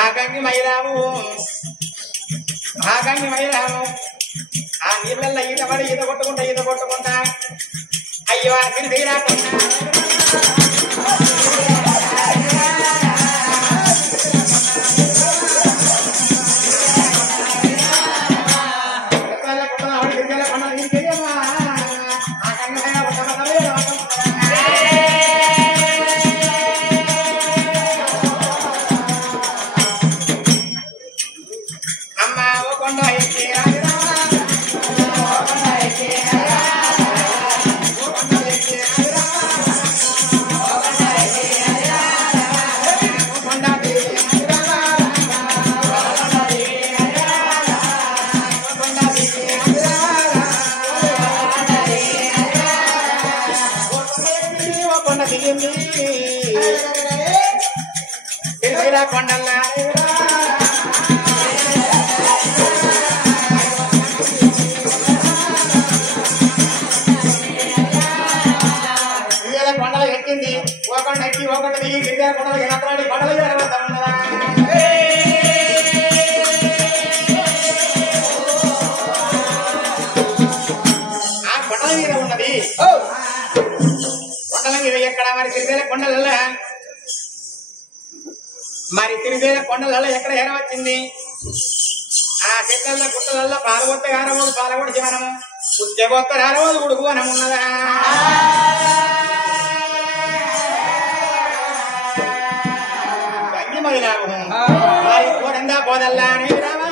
ఆ గంగి మైరాము ఆ నీళ్ళల్లో ఈత కొట్టుకుంటా అయ్యో ఆ తిరిగి తీరాకుండా కొండల్లా కొండలు ఎక్కింది ఒకటి ఎక్కి ఒకటి దిగి గిరిజన కొండలు ఎనపరాడి కొండలు ఎరవద్దా ఉన్నదా ఆ కొండల మీద ఉన్నది కొండల మీద ఎక్కడ మరి గిరిజన కొండలలో ఎక్కడ ఎరవచ్చింది ఆ చెట్ల గుట్టలలో పాలగొట్ట గారవోదు పాలగొట్ట జీవనము ఉచ్చగొత్త గారవోదు ఉడుకు వనం ఉన్నదా గంగి మదిలాము వారి కోరందా పోదల్లా అని రామా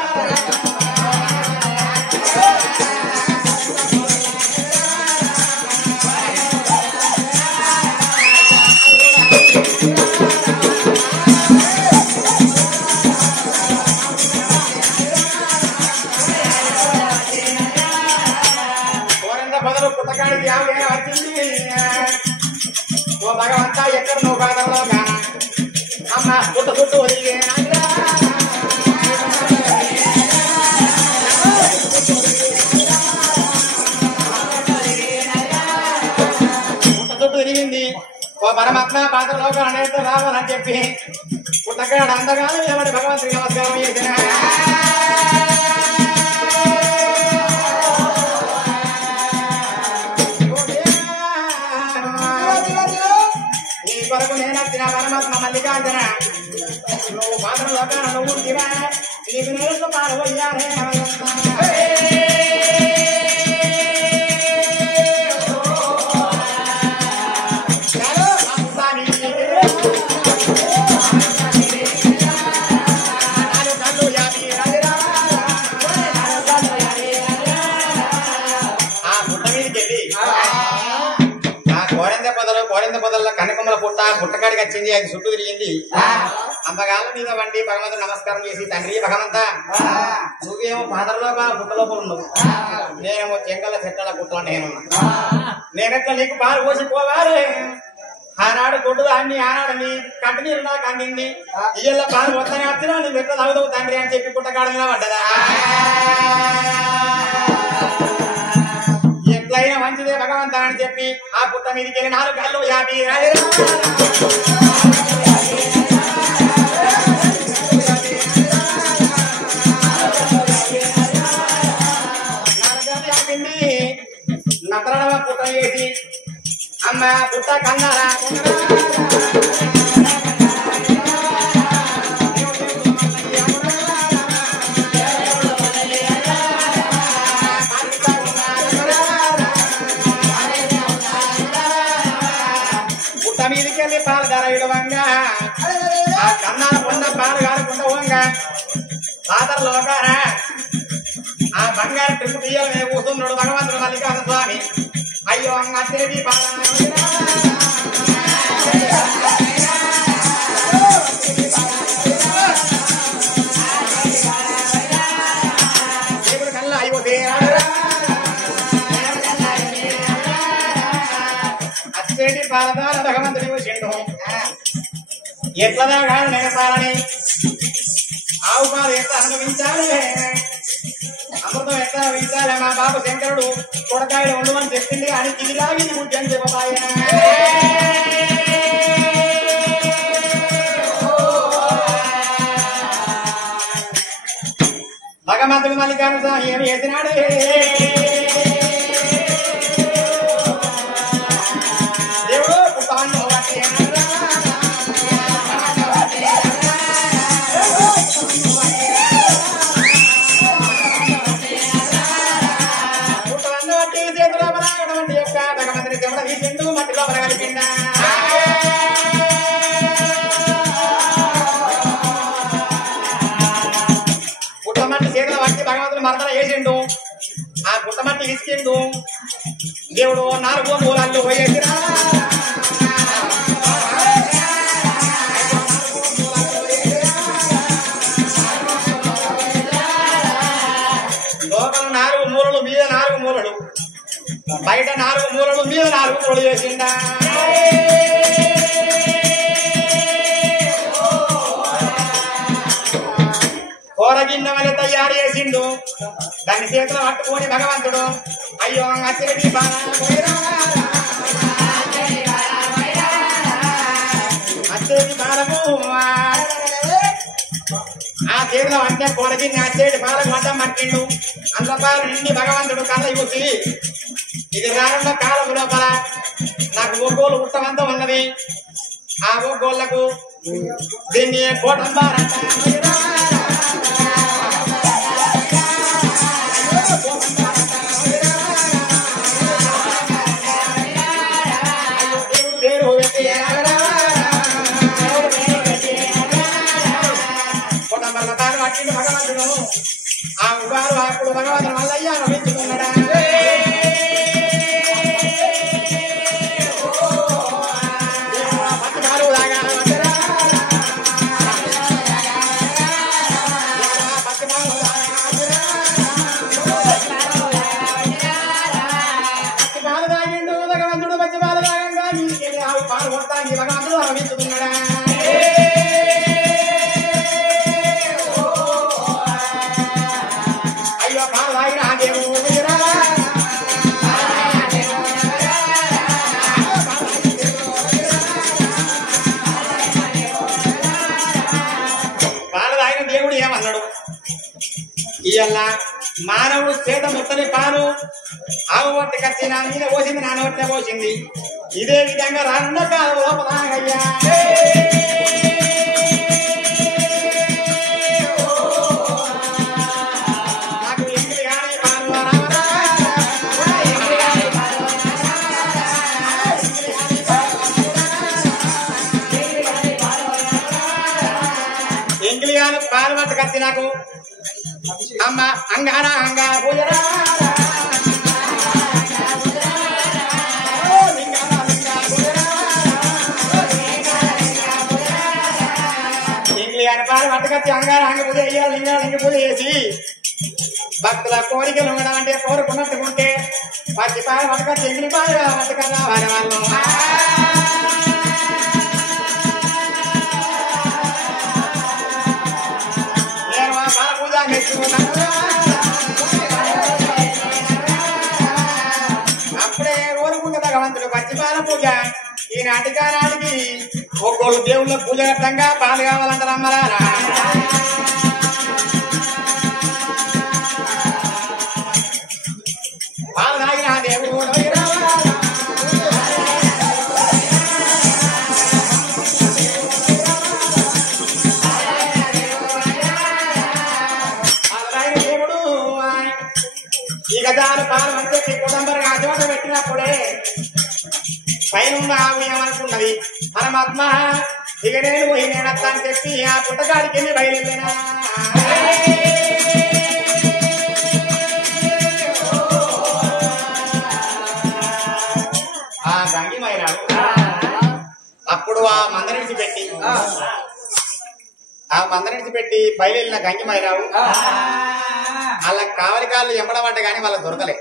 పుట్టకాడికి వచ్చింది ఓ భగవంతా ఎక్కడ నువ్వు బాధలో అమ్మ పుట్ట చుట్టూ ఒదిగే పుట్ట చుట్టూ తిరిగింది ఓ పరమాత్మ పాత్రలో అనేక రావాలని చెప్పి పుట్టకాడు అందగానే ఎవరి భగవంతుడికి నమస్కారం చేసిన కొరకు నేనొచ్చిన పరమాత్మ మల్లికార్జున నువ్వు పాత్రలో నువ్వు దివా నీకు నేను పాల్గొయ్యారే పొదల్లో కనకమ్మల పుట్టకాడికి వచ్చింది అది చుట్టూ తిరిగింది అంతకాలం మీద వండి భగవంతుడు నమస్కారం చేసి తండ్రి భగవంతా నువ్వేమో పాదరలో పుట్ట లోపల ఉండవు నేనేమో చెంగల చెట్టల పుట్టలో నేనెట్లా నీకు పాలు పోసిపోవాలి ఆనాడు కొట్టు దాన్ని ఆనాడు నీ కంటి నీరు నాకు అందింది ఇయ్యల్ల పాలు వస్తానే వచ్చినా నువ్వు ఎట్లా తాగుతావు తండ్రి అని చెప్పి పుట్టకాడలా పడ్డదా ఎట్లయినా మంచిదే భగవంతా అని చెప్పి ఆ పుట్ట మీదకి వెళ్ళి 4 కళ్ళు యాభి నతరడవ పుట్ట వేసి అమ్మ పుట్ట కన్నారా మీదికెళ్ళి పాలు ధరయుడవంగా ఆ కన్నాల పొంద పాలు కారకుండా పోంగా పాతరలో ఆ బంగారు ట్రిప్పు తీయాలని కూర్చున్నాడు భగవంతుడు మల్లికార్జున స్వామి అయ్యో అచ్చరికి పాలన దేవుడు కల్లా అయ్యో అచ్చటి పాలదార భగవంతుడి చెండు ఎట్లదా కాదు నేర్పాలని ఆవు పాలు ఎట్లా అనుభవించాలి అమృతం ఎట్లా అనుభవించాలి మా బాబు శంకరుడు కొడకాయలు ఉండమని చెప్పింది అని తిరిగి ముఖ్యం చెప్పబాయ భగవంతుడు మల్లికార్జున స్వామి ఏమి చేసినాడు దేవుడు పుట్టవన్ను పుట్టవన్ను బట్టి చేతుల బలాగటువంటి యొక్క భగవంతుని చెమట తీసిండు మట్టిలో బలగలిపిండా పుట్టమట్టి చేతుల బట్టి భగవంతుని మరదల వేసిండు ఆ పుట్టమట్టి ఇచ్చిండు దేవుడు 4 మూలాల్లో పోయేసిరా లోపల 4 మూలలు మీద 4 మూలలు బయట 4 మూలలు మీద 4 మూలలు చేసిండా కూరగిన్న వల్ల తయారు చేసిండు దాన్ని చేతిలో పట్టుకొని భగవంతుడు అయ్యో అచ్చడి అచ్చేటి బాలము ఆ చేతిలో అంటే కూరగిన్ని అచ్చేటి బాలకు వడ్డం పట్టిండు అందులో పాలు నిండి భగవంతుడు కళ్ళ చూసి ఇది రానున్న కాలం లోపల నాకు ఒగ్గోలు పుట్టమంతా ఉన్నది ఆ ఒగ్గోళ్లకు దీన్ని కోటంబారంట భగవంతుడు ఆ ఉగారు అప్పుడు భగవంతుడు మల్లయ్య నవ్వించుకున్నాడా భగవంతుడు పచ్చి పాలు తాగంగా పాలు కొడతానికి భగవంతుడు నవ్వించుకున్నాడా దేవుడు ఏమన్నాడు ఇయ్యల్లా మానవుడు చేత ముట్టని పాలు ఆవు ఒట్టి కచ్చి నా మీద పోసింది నా నోట్లే పోసింది ఇదే విధంగా రానున్న కాలం లోపల అయ్యా నాకు ఎంగిలి కానీ పాలు ఎంగిలి కానీ పాలు పట్టు కచ్చి నాకు అమ్మ అంగారా అంగా పూజరా పాలు పట్టుకొచ్చి అంగారా అంగ పూజ చేయాలి లింగాలింగ పూజ చేసి భక్తుల కోరికలు అంటే కోరుకున్నట్టుకుంటే పచ్చి పాలు పట్టుకొచ్చి ఎంగిలి పాలు పట్టుకరా వారి వాళ్ళు నేను ఆ పాల పూజ మెచ్చుకున్నాను అప్పుడే కోరుకుంట భగవంతుడు పచ్చి పాల పూజ ఈ నాటికి ఒక్కోళ్ళు దేవుళ్ళ పూజ ఘట్టంగా పాలు కావాలంటారు అమ్మలారా పాలు తాగిన దేవుడు దేవుడు ఈ గజాలు పాలు మంచి కుటుంబం ఆ చోట పెట్టినప్పుడే పైన ఆవు ఏమనుకున్నది పరమాత్మ ఇక నేను పోయినేనత్త అని చెప్పి ఆ పుట్టగాడికి వెళ్ళి బయలుదేనా ఆ గంగిమైనాడు అప్పుడు ఆ మందనిడిచి పెట్టి బయలుదేరిన గంగిమైనావు వాళ్ళ కావలికాళ్ళు ఎంబడబడ్డ గాని వాళ్ళ దొరకలే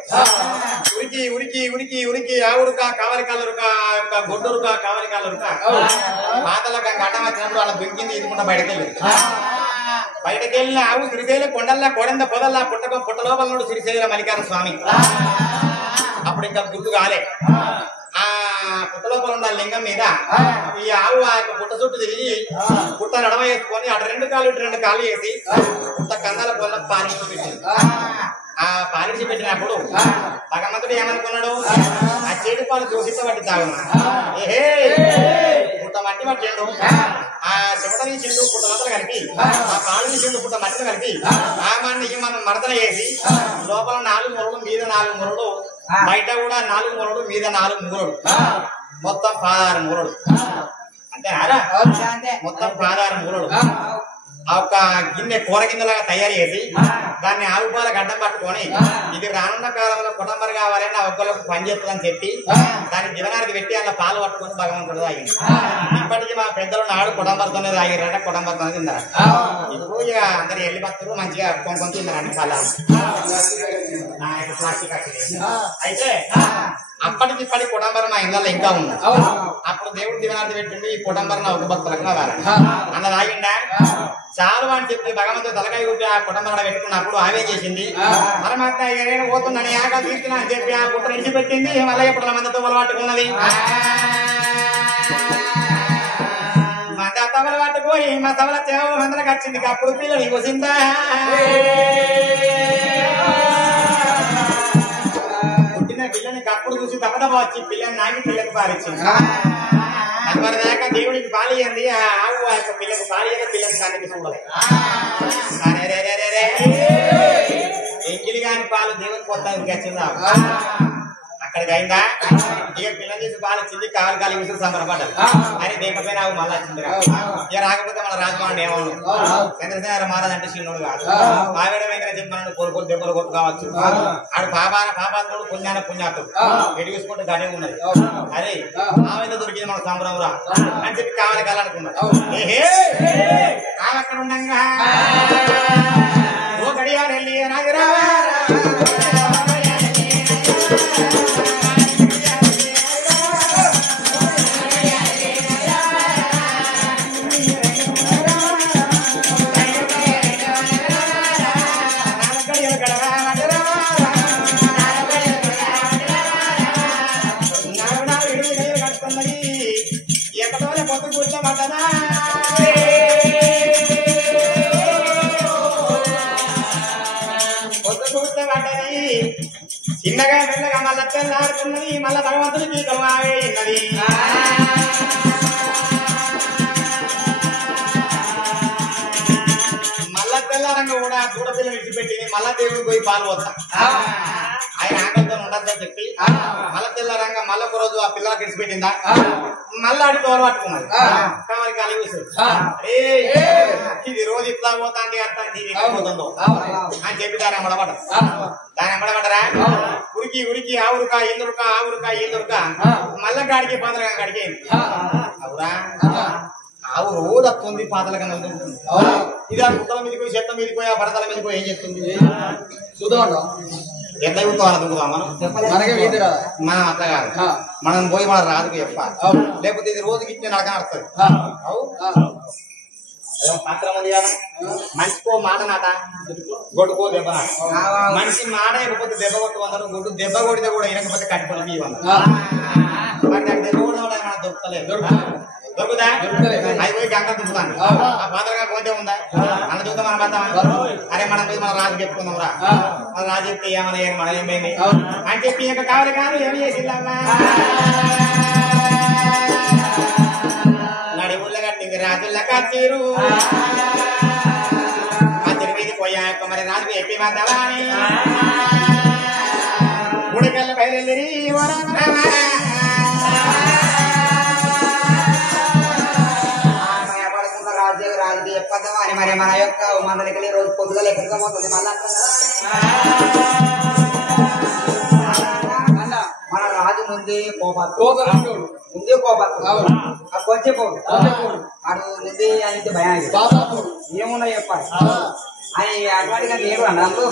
ఉరికి ఉరికి ఉరికి ఉరికి ఆ ఉరుక కావలికాళ్ళ రుక గొడ్డురుక కావలికాళ్ళ రుక పాతలో గడ్డం వచ్చినప్పుడు వాళ్ళ దుంకింది ఇదికుండా బయటకెళ్ళిన ఆవు శ్రీశైల కొండల్లా కోడంద పొదల్లా పుట్ట లోపల శ్రీశైల మల్లికార్జున స్వామి అప్పుడు ఇంకా గుర్తు కాలే ఆ పుట్టలోపల ఉన్న లింగం మీద ఈ ఆవు ఆ యొక్క పుట్ట చుట్టూ తిరిగి పుట్ట నడవ వేసుకొని అటు 2 కాళ్ళు ఇటు 2 కాళ్ళు వేసి పుట్ట కందాల పొలం పాలించి పెట్టింది. ఆ పాలించి పెట్టినప్పుడు భగవంతుడు ఏమనుకున్నాడు, ఆ చేతి పాలు దూషించబట్టి తాగున్నా ఏహే పుట్ట మట్టి పట్టిండు, ఆ చెమట తీసిండు పుట్ట లోపల కలిపి, ఆ పాలు తీసిండు పుట్ట మట్టిలో కలిపి, ఆ మట్టికి మనం మడతలు వేసి లోపల 4 మూరలు మీద 4 మూరలు, బయట కూడా 4 మూరలు మీద 4 మూరలు, మొత్తం 16 మూరలు. అంతేనారా? మొత్తం 16 మూరలు. ఆ ఒక గిన్నె కూర గిన్నెలాగా తయారు చేసి దాన్ని ఆవుపాల గడ్డం పట్టుకొని ఇది రానున్న కాలంలో కుటుంబం కావాలని ఒక్కరికి పని చేస్తుందని చెప్పి దాన్ని దివనానికి పెట్టి అలా పాలు పట్టుకొని భగవంతుడు తాగింది. ఇప్పటికీ మా పెద్దలు నాడు కుటుంబంతోనే తాగిరట, కుటుంబంతోనే తిందారు. ఇప్పుడు ఇక అందరు ఎల్లి భక్తులు మంచిగా కొంచెం తిన్నారండి చాలా. అయితే అప్పటికి ఇప్పటి కుటుంబం మా ఇళ్ళలో ఇంకా ఉంది. అప్పుడు దేవుడు దివనార్థి పెట్టిండి ఈ కుటుంబం ఒక భక్తులకు కావాలి అన్న తాగిండా చాలు అని చెప్పి భగవంతుడు తలకాయ ఊపి ఆ కుటుంబం పెట్టుకున్నప్పుడు ఆమె చేసింది, పరమాత్మ నేను పోతున్నాను ఆగా తీర్చున్నా అని చెప్పి ఆ పుట్ట నుంచి పెట్టింది. మళ్ళీ ఇప్పుడు మందతో పట్టుకున్నది, తవలు పట్టుకొని మా తవల చేవ మందలకు వచ్చింది. అప్పుడు పిల్లలు పోసిందా పుట్టిన పిల్లని అప్పుడు చూసి తప్పదమ్మ వచ్చి పిల్లని నాకి పిల్లకి పాలిచ్చింది. మరి దాకా దేవుడికి పాలు ఇయ్యండి, ఆ ఆవు ఆ యొక్క పిల్లకు పాలు ఇయ్యగా పిల్లని కన్నికి చూడలే. ఎంగిలి కాని పాలు దేవుడికి పోతానికి వచ్చింది. అక్కడికి అయిందా ఇక పిల్లలు చేసి పాలు వచ్చింది, కాలు కాలు విసురు సంబరపడ్డారు. అని దేకపోయినా ఆవు మళ్ళీ వచ్చింది. ఇక రాకపోతే మన రాజమానుడు ఏమవును చంద్రశేఖర మహారాజ్ అంటే చిన్నోడు కాదు. మావేడ వెంకట చెప్పాను కోరుకోలు దెబ్బలు కొట్టు కావచ్చు. ఆడు పాపాత్ముడు పుణ్యాన పుణ్యాత్తుడు ఎడి చూసుకుంటే గడే ఉన్నది. అరే ఆమె దొరికింది మన సంబరం రా అని చెప్పి కావాలి కాలనుకున్నాడు. ఏహే ఆమె అక్కడ ఉండగా ఓ గడియాలు వెళ్ళి నాగరా చిన్నగా మెల్లగా మళ్ళా తెల్లాడుతున్నది. మళ్ళా భగవంతుడికి కలువాయినది. మళ్ళా తెల్లారంగా కూడా దూడపిల్ల విడిచిపెట్టింది. మళ్ళా దేవుడికి పోయి పాలు పోతా ఆయన ఆకలితో ఉండద్దని చెప్పి మళ్ళా తెల్లారంగా మళ్ళా ఒక రోజు ఆ పిల్లలకు విడిచిపెట్టిందా మళ్ళా అడి తోలు పట్టుకున్నది. కావాలి కలిగి ఇది రోజు ఇట్లా పోతా అంటే అర్థం పోతుందో అని చెప్పి దాని ఎమ్మడబడ్డారు. దాని ఎమ్మడబడ్డరా ఉరికి ఉరికి ఆవురుక ఇల్లురుక ఆవురుక ఇల్లురుక మళ్ళా గాడికి పాతలుగా గడికేయండి. అవురా ఆవు రోజు వస్తుంది పాతలుగా నలుగుతుంది. ఇది ఆ కుక్కల మీదకి పోయి చెత్త మీదకి పోయి ఆ పడతల మీదకి పోయి ఏం చేస్తుంది చూద్దాం. ఎంత ఊరుకోవాలి దుంకుదాం మనం అట్లా కాదు. మనం పోయి మన రాజుకు చెప్పాలి. లేకపోతే ఇది రోజుకి ఇచ్చిన నడక నడుస్తుంది. పాత్ర ఉంది కదా మనిషికో మాట నాట గొడ్డుకో దెబ్బ నాట. మనిషి మాట ఇకపోతే దెబ్బ కొట్టు వందరు, గొడ్డు దెబ్బ కొడితే కూడా ఇనకపోతే కట్టుకొని ఇవ్వండి. మరి దానికి దెబ్బ కూడా మనకు దొరుకుతలేదు. దొరుకుతా అది పోయి గంగ దుంకుతాను. ఆ పాత్రగా పోతే ఉందా అన్న చూద్దాం మనం పడతామా? అరే మనం పోయి మన రాజు చెప్పుకుందాం రా. మన రాజు చెప్తే ఏమన్నా మనం ఏమైంది అని చెప్పి ఇక కావాలి కాదు ఏమి చేసిందమ్మా నడువుల కట్టింది రాజుల కచ్చిరు కచ్చిరి మీది పోయాక మరి రాజుకు చెప్పి వద్దావా అని గుడికల్లి బయలుదేరి రాజుకి చెప్పద్దామా అని మరి మన యొక్క మందలికి రోజు పొద్దుగా ఎక్కడిగా పోతుంది. మళ్ళా మన రాజు ముందే ముందే కోపడు కొంచెం అటు ముందే అయితే భయం ఏమున్నా చెప్పాలి అని అటువంటిగా లేరు అన్నారు.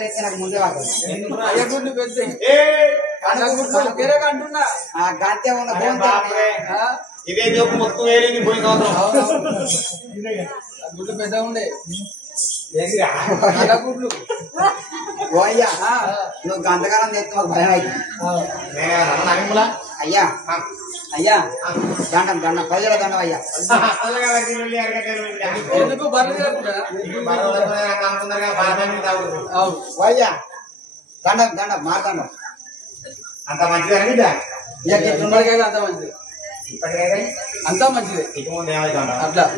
కళ్ళు ఎత్తే నాకు ముందే వాడు అయ్యగుడ్లు పెద్ద అంటున్నా గంతే ఉన్న ఇదే జోకు మొత్తం వేరేది పోయి గుడ్లు పెద్ద ఉండే గుడ్లు ఓయ్యా నువ్వు గంతకాలం తెస్తే మాకు భయం అవుతుంది అయ్యా అయ్యా దండం దండం ప్రజల దండం అయ్యా ఎందుకు బర్రెలు ఓయ్యా దండం దండం మారదండం అంత మంచిదా ఇప్పటికైతే అంత మంచిది అంతా మంచిది అట్లా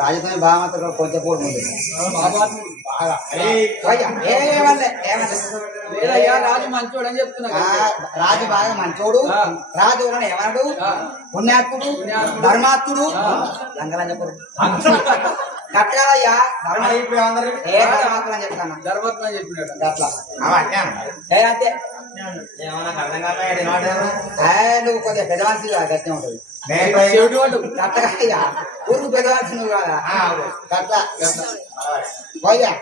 రాజధాని బాగా మాత్రం కొంచెం కూడా ముందు లేదయ్యా రాజు మంచోడు అని చెప్తున్నా రాజు బాగా మంచోడు రాజు ఏమన్నాడు పుణ్యాత్ముడు ధర్మాత్ముడు లంగలని చెప్పడు కట్టాలయ్యా ధర్మాత్ముడు అని చెప్తాను ధర్మాత్మ అని చెప్పినాడు అట్లా అంతే నువ్వు కొద్దిగా పెద్దవాసి గట్టిగా ఉంటుంది కట్టగా ఊరుకు పెద్దవాసి నువ్వు కదా కట్లా పోయ్యా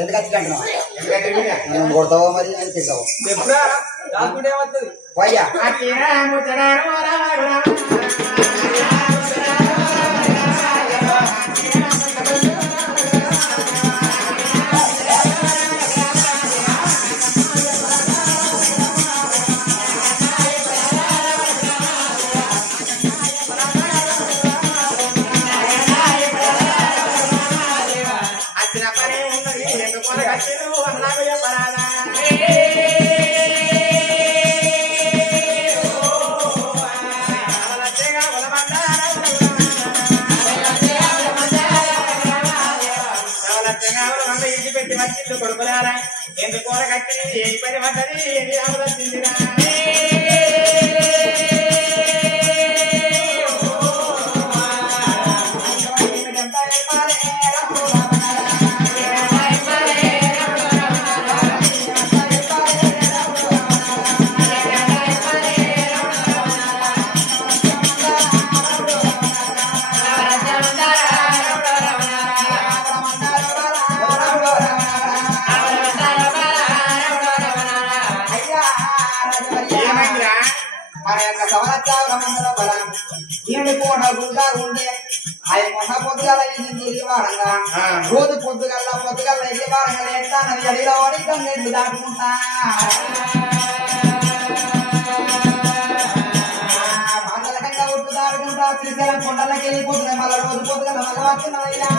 ఎందుకు అంటున్నావు కొడతావో మరి అని తింటావు ఎప్పుడా రాసుకుంటే ఏమవుతుంది పోయ్యా కొడుకులారా ఎందుకు కట్టి ఏ పని పడ్డది ఆలోచిందిరా రోజు పొద్దుగల్లా ఎన్ని వారంగా లేస్తానది అడిగిన వాడి నెట్లు దాటుకుంటా మండలకంగా ఒట్టు దాటుకుంటా శ్రీశైలం కొండలకి వెళ్ళిపోతున్నాయి మళ్ళీ రోజు పొద్దుగల మళ్ళీ వచ్చినవయ్యా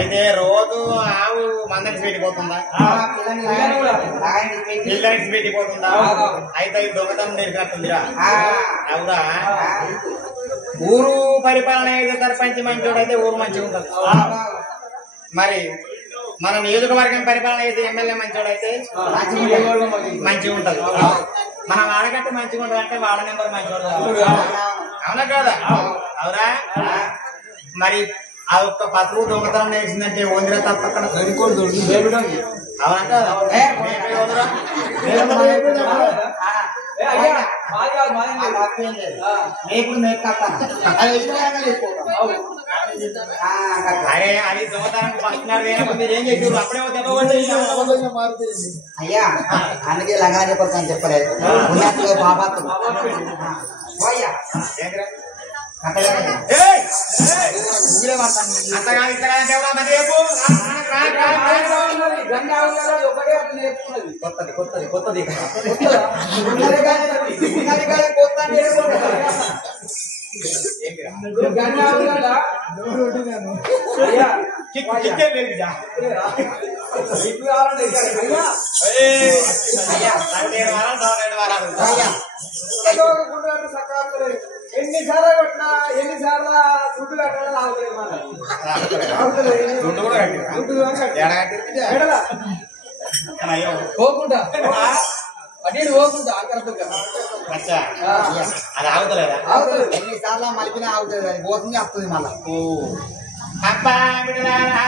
అయితే రోజు ఆవు మందకి పెట్టిపోతుందా పిల్లలకి పెట్టిపోతుందా అయితే దొంగతనం నేర్పినట్టుందిరా అవురా ఊరు పరిపాలన అయితే సర్పంచ్ మంచోడు అయితే ఊరు మంచిగా ఉంటుంది మరి మన నియోజకవర్గం పరిపాలన అయితే ఎమ్మెల్యే మంచోడు అయితే మంచిగా ఉంటది మన వాడగట్టి మంచిగా ఉంటుంది అంటే వాడ నెంబర్ మంచోడు అవునా కదా అవురా మరి ఆ ఒక్క పత్రువు దొంగతనం నేర్చిందంటే ఓందిరా తప్ప అక్కడ అవునంట అరే అది దొంగతనం ఫస్ట్ నాడు మీరేం చెప్పారు అప్పుడే అయ్యా అందుకే లంగా చెప్పని చెప్పలేదు పాపాత్తుడు కొత్తది కొత్తది కొత్తది ఎన్నిసార్లు కొట్టినా ఎన్నిసార్లు దుడ్డు కట్టాలి పోకుండా అటు పోకుండా కరెక్ట్గా అచ్చా అది ఆగుతలేదా అవుతుంది. ఎన్నిసార్లు మలిపినా ఆగుతుంది అది పోతుంది వస్తుంది మళ్ళా అబ్బా బిడ్డలారా.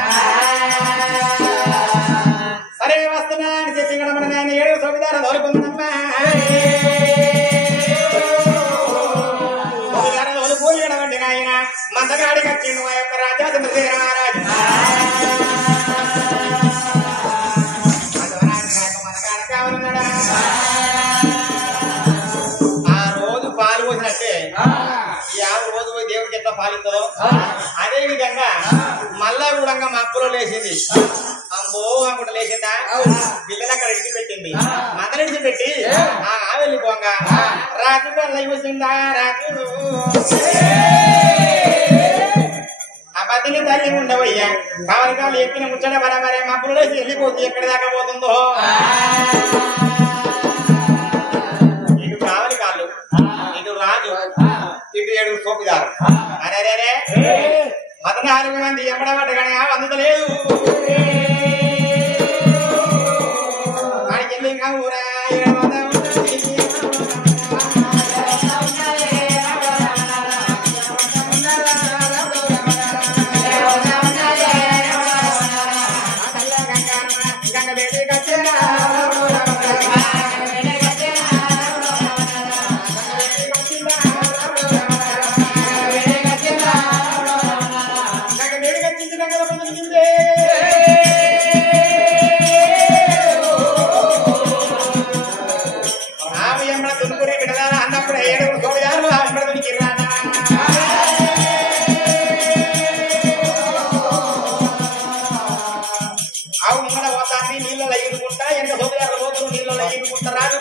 సరే వస్తున్నా అని చెప్పి ఇక్కడ మన నాయన ఏడు సోమిదార దొరుకుందమ్మా సోమిదార దొరుకు ఎడవండి నాయన మందగాడికి వచ్చిండు మా యొక్క రాజా చంద్రశేఖర మహారాజు మనగాడ కావాలన్నాడా ఆ రోజు పాలు పోసినట్టే ఈ ఆవు రోజు పోయి దేవుడికి ఎట్లా పాలిస్తుందో అదే విధంగా మళ్ళా కూడా మా అప్పులో లేచింది అమ్మో అనుకుంటా లేచిందా పిల్లలు అక్కడ ఇడిచిపెట్టింది మందలు ఇడిచిపెట్టి ఆ వెళ్ళిపోగా రాజు పిల్ల కూర్చుందా రాజు ఆ బతిని తల్లి ఉండవయ్యా కావాలి కావాలి ఎక్కిన ముచ్చట బరాబరే మా అప్పులో లేచి వెళ్ళిపోతుంది ఎక్కడి దాకా పోతుందో ఇటు కావాలి కాళ్ళు ఇటు రాజు ఇటు ఏడు సోపిదారు అరే 14 మంది ఎంబడబడ్డ కానీ అందుతలేదు వాడికి వెళ్ళి ఊరా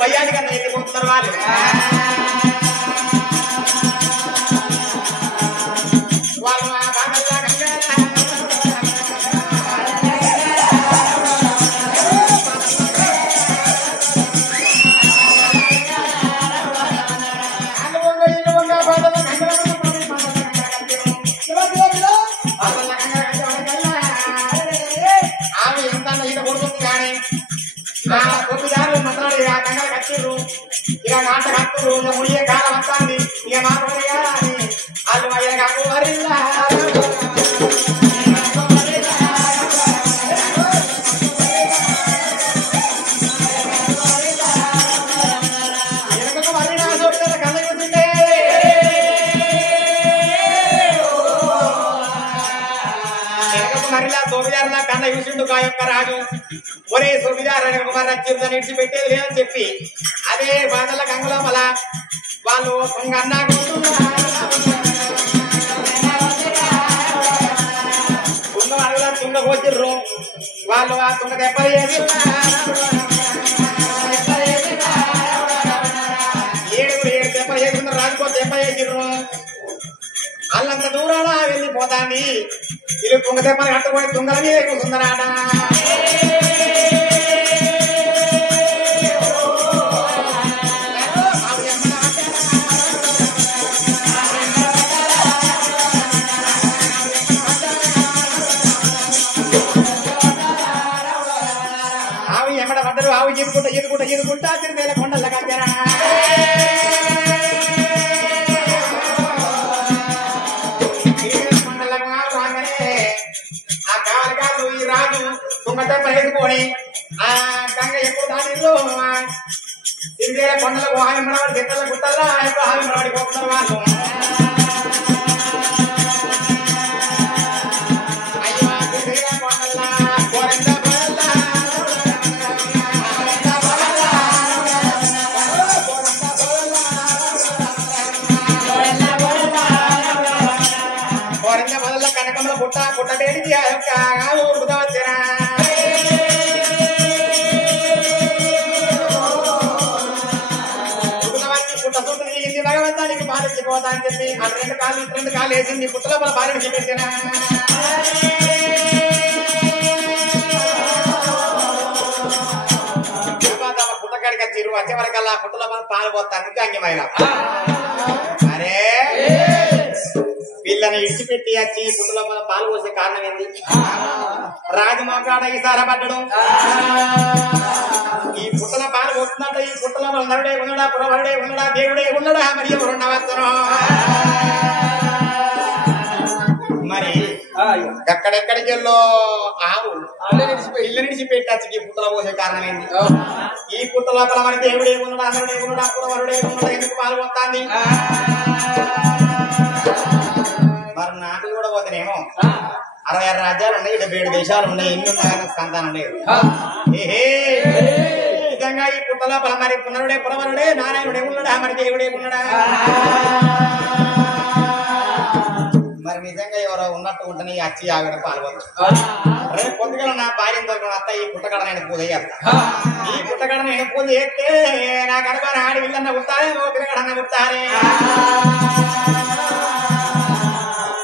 భయానికి అన్న వెళ్ళిపోతున్నారు వాళ్ళు ఆమె ఎంత ఈత కొడుతుంది కానీ కొద్దిసార్లు మాట్లాడి ఆ కంగలు కట్టిర్రు ఇక నాట కట్టురు ఇక ముయ్యే కాలం వస్తుంది ఇక మాత్రమే కానీ వాళ్ళు అయ్యా కాకు వరిల్లా వెనక వరినా చూడతారు కళ్ళ కూర్చుంటే వెనక మరిలా తోమిదారులా కళ్ళ చూసిండు కా యొక్క రాజు ఒరే సోమిదారు నచ్చిందని ఇడిచిపెట్టేది లేదని చెప్పి అదే బాధల గంగలోపల వాళ్ళు తుంగ అన్నా తుంగ అడగల తుంగ పోసిర్రు వాళ్ళు ఆ తుంగ దెబ్బలు ఏడు దెబ్బలు వేసుకున్నారు రాజుకో దెబ్బ వేసిర్రు వాళ్ళంత దూరాన వెళ్ళిపోతాంది వీళ్ళు తుంగ దెబ్బలు కట్టుకొని తుంగల మీద కూర్చుందరాట ఆవి ఎమ్మడ పడ్డరు ఆవు ఈదుకుంటా తిరుమల కొండల కచ్చరా ఆ కావాలి కాదు ఈ రాజు తుంగదెబ్బ వేసుకొని ఆ గంగ ఎప్పుడు దానిలో తిరుమల కొండలకు ఆమె మనవాడి చెత్తల గుట్టల్లా ఆమె మనవాడి పోతున్నారు వాళ్ళు కనకమ్మల పుట్ట పుట్టబేడికి ఆ యొక్క ఊరుకుతా వచ్చారా పుట్ట సూపు దిగింది భగవంతానికి బాధించిపోతా అని చెప్పి ఆ రెండు కాళ్ళు వేసింది పుట్ట లోపల భార్యకి పెట్టినా పుట్టకాడికి వచ్చి వచ్చే వరకల్లా పుట్ట లోపల పాలు పోతానికి అంగమైన అరే పిల్ల దాన్ని ఇడిచిపెట్టి వచ్చి పుట్టు లోపల పాలు పోసే కారణం ఏంది? రాజమోకాడ ఈసారి పడ్డడం. ఈ పుట్టల పాలు పోతున్నట్టు ఈ పుట్టల నరుడే ఉన్నాడా, పురవరుడే ఉన్నాడా, దేవుడే ఉన్నాడా, మరి ఎవరుండవచ్చును? మరి ఎక్కడెక్కడికి వెళ్ళో ఆవు ఇల్లు నిడిచిపెట్టి వచ్చి ఈ పుట్టల పోసే కారణం ఏంది? ఈ పుట్ట లోపల మరి దేవుడే ఉన్నాడా, నరుడే ఉన్నాడా, పురవరుడే ఉన్నాడా, ఎందుకు పాలు పోతాంది? మరి నాకు కూడా పోతేనేమో 66 రాజ్యాలు ఉన్నాయి, 77 దేశాలు ఉన్నాయి, ఎన్ని ఉన్నాయని సంతానం లేదు. నిజంగా ఈ పుట్ట లోపల మరి పునరుడే పురవరుడే నారాయణుడే ఉన్నాడా, మరి దేవుడే ఉన్నాడా? మరి నిజంగా ఎవరో ఉన్నట్టు ఉంటేనే అచ్చి ఆవిడ పాల్గొచ్చు. రేపు పొద్దుగల నా భార్యను దొరికిన అత్త ఈ పుట్టకడ నేను పూజ చేస్తా. ఈ పుట్టకడ నేను పూజ చేస్తే నా గడపని ఆడి వీళ్ళన్న పుట్టారే, ఓ పిల్లగడన్న పుట్టారే.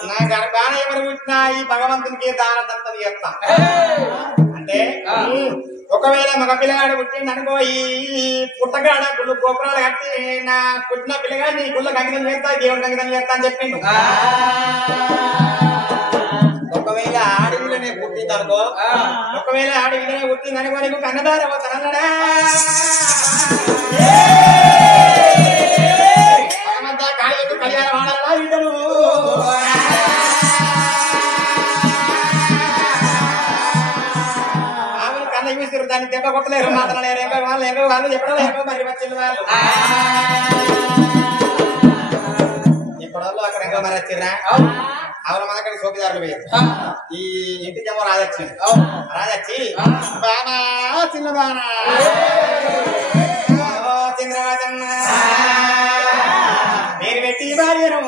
నా గర్భాన ఎవరు పుట్టినా ఈ భగవంతునికి దాన దత్తది చేస్తా. అంటే ఒకవేళ మగ పిల్లగాడు పుట్టింది అనుకో, ఈ పుట్టగాడ గుళ్ళు గోపురాలు కట్టి నా పుట్టిన పిల్లగాడిని గుళ్ళకి అంకితం చేస్తా, దేవుడికి అంకితం చేస్తా అని చెప్పిండు. ఒకవేళ ఆడవిలనే పుట్టింది అనుకో, ఒకవేళ ఆడవిలనే పుట్టింది అనుకో, నీకు కన్నదార అవుతానన్నాడా? కాళీ కళ్యాణం ఆడాలా వీటను? దాన్ని దెబ్బ కొట్టలేరు, మాట్లాడలేరు, వాళ్ళు ఎప్పుడో మరి వచ్చిన వాళ్ళు ఎప్పుడో అక్కడ ఎంతో మరి వచ్చిర్రా. అవును మనకడికి సోపిదారులు పోయారు. ఈ ఇంటికేమో రాజొచ్చింది. రాజొచ్చి బానా చిన్న బానా చంద్రరాజన్న నేను పెట్టి భార్యను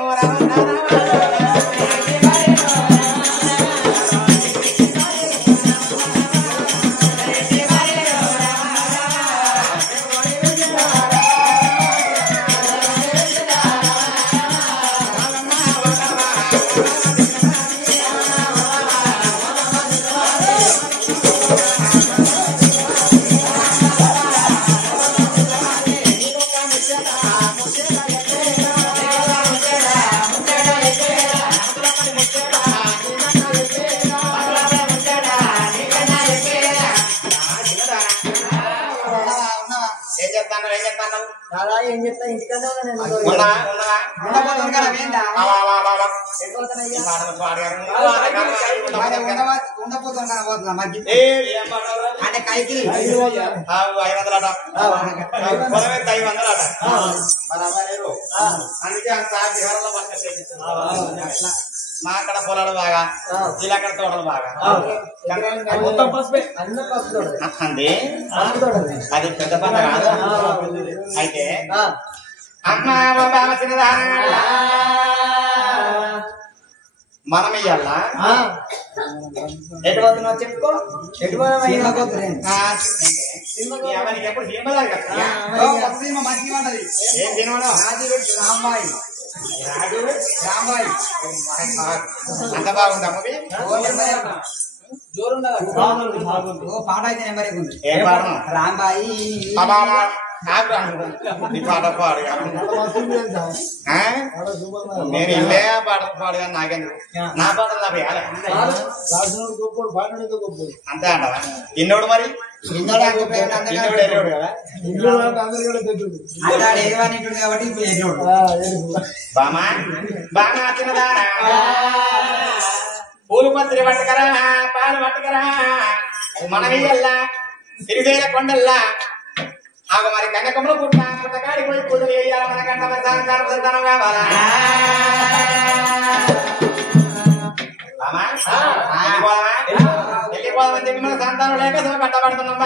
ఏం చెప్తా ఇంటికన్నా అంటే కైకి 500 అందుకే మా అక్కడ పొలాలు బాగా, ఇలా అక్కడ తోటలు బాగా. అంది అది పెద్ద పంట కాదు. అయితే అమ్మ బాబా చిన్నదాన మనం ఇయ్యాలా ఎటు పోతున్నావు చెప్పుకో. ఎప్పుడు సినిమా మంచిగా ఉంటది. ఏం సినిమా? రాంబాయి అంత బాగుందా మూవీ? పాట అయితే నెంబర్ ఉంది. ఏం పాట? రాంబాయి పాట పాడు. నేను ఇల్లే పాట పాడుగా నాకెందుకు? నా పాట నా వేయాలి అంతే అంటావా? ఇన్నోడు మరి బామా బాగా చిన్నదానా పూలు పత్రి పట్టుకరా, పాలు పట్టుకరా, మనవెయ్యల్లా సిరిదేల కొండల్లా ఆగ మరి కన్యకములు పుట్ట పుట్టకాడి పోయి పూజలు వేయాలి. మన కంట మరి సంతానం కావాలా? వెళ్ళిపోదామని చెప్పి మన సంతానం లేక కట్టబడుతున్నాం.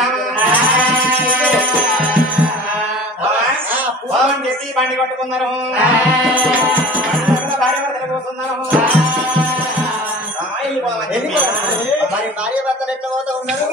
పోవని చెప్పి బండి కొట్టుకున్నారు, భార్య భర్తలు పోతున్నారు. వెళ్ళిపోదామని చెప్పి మరి భార్య భర్తలు ఎట్లా పోతూ ఉన్నారు?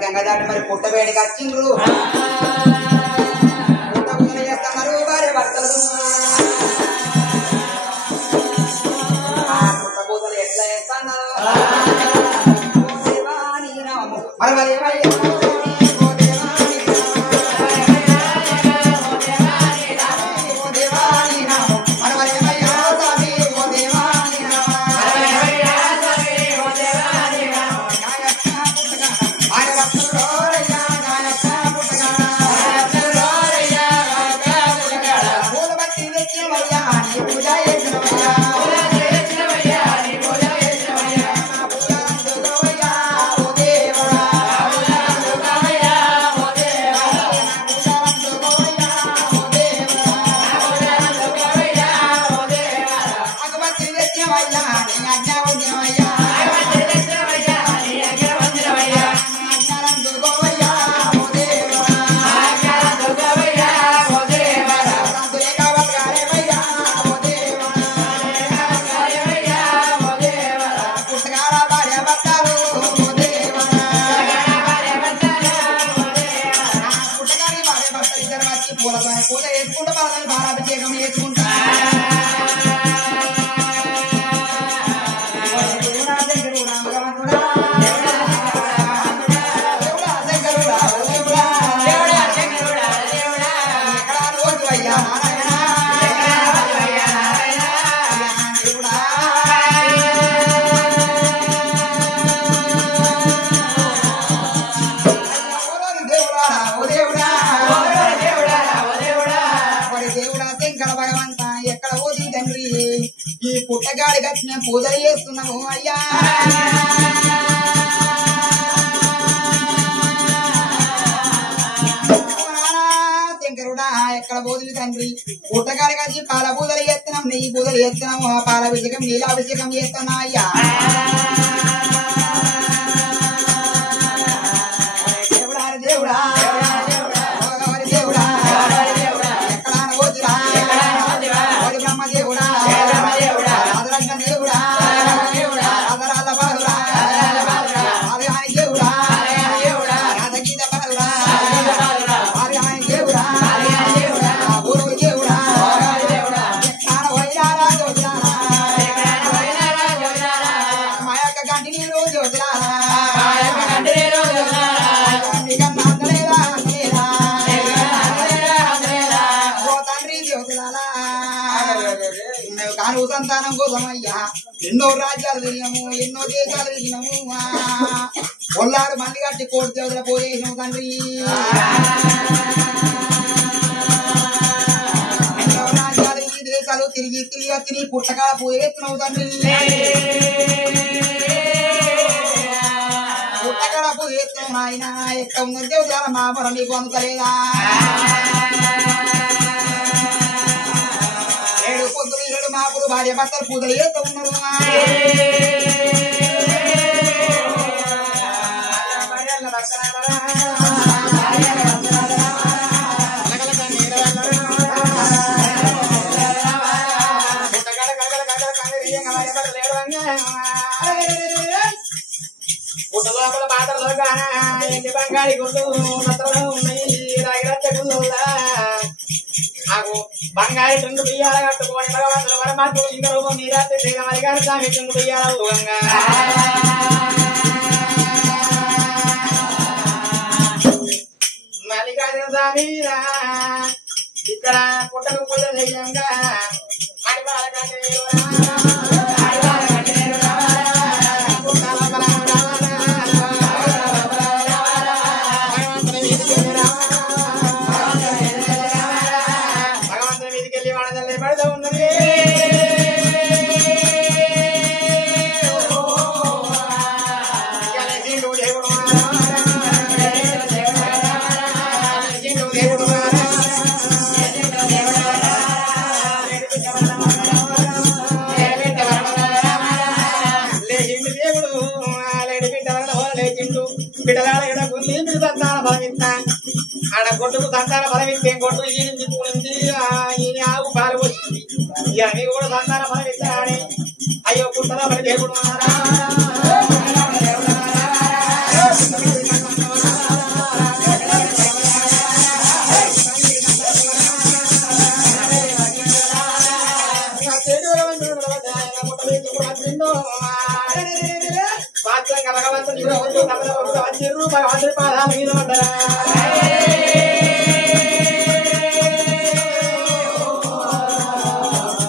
గంగదాటి మరి పుట్టబేడికి వచ్చిండ్రు పుట్ట పూజలు చేస్తున్నారు భార్య భర్తలు పుట్ట పూజలు ఎట్లా చేస్తున్నారు పూజ వేసుకుంటా బాలాభిషేకం చేసుకుంటా ఈ పుట్టగాడి కట్టిన పూజలు చేస్తున్నాము అయ్యా శంకరుడా ఎక్కడ పూజలు తండ్రి పుట్టగాడి కట్టి పాల పూజలు చేస్తున్నాం నెయ్యి పూజలు చేస్తున్నాము ఆ పాలాభిషేకం నీలాభిషేకం చేస్తున్నా అయ్యా దేవుడా దేవుడా కాను సంతానం కోసమయ్యా ఎన్నో రాజ్యాలు తిరిగినాము ఎన్నో దేశాలు తిరిగినాము కొల్లాడు మంది కట్టి కోటి దేవతల పోయేసినాము తండ్రి ఎన్నో రాజ్యాలు దేశాలు తిరిగి తిరిగి పుట్టకాల పోయేస్తున్నావు తండ్రి పుట్టకాల పోయేస్తున్నావు నాయన ఎక్కడ ఉన్న దేవతల మా పొర నీకు అందుతలేదా పొద్దులు ఇళ్ళు మాపులు భార్య భర్తలు పూజలు చేస్తూ ఉన్నారు పుట్ట లోపల పాత్రలో ఇంటి బంగాళి గుండు ఉన్నాయి నాకు బంగారు తుండు బియ్యాల కట్టుకొని భగవంతుల పరమాత్మ లింగ రూపం నీరాత్రి శ్రీరామరి గారి స్వామి తుండు బియ్యాల ఊగంగా మల్లికార్జున స్వామి ఇక్కడ పుట్టకు పూజ చేయంగా తల్లి పడతా ఉన్నది ఆడ కొట్టుకు సంతాన బలమిస్తే కొట్టు ఈయన పూనింది ఈయన ఆగు పాలు వచ్చింది ఇక నీకు కూడా సంతాన బలమిస్తాడని అయ్యో పుట్టరా బలి దేవుడు భగవంతుడి పాదాల మీద పడ్డరా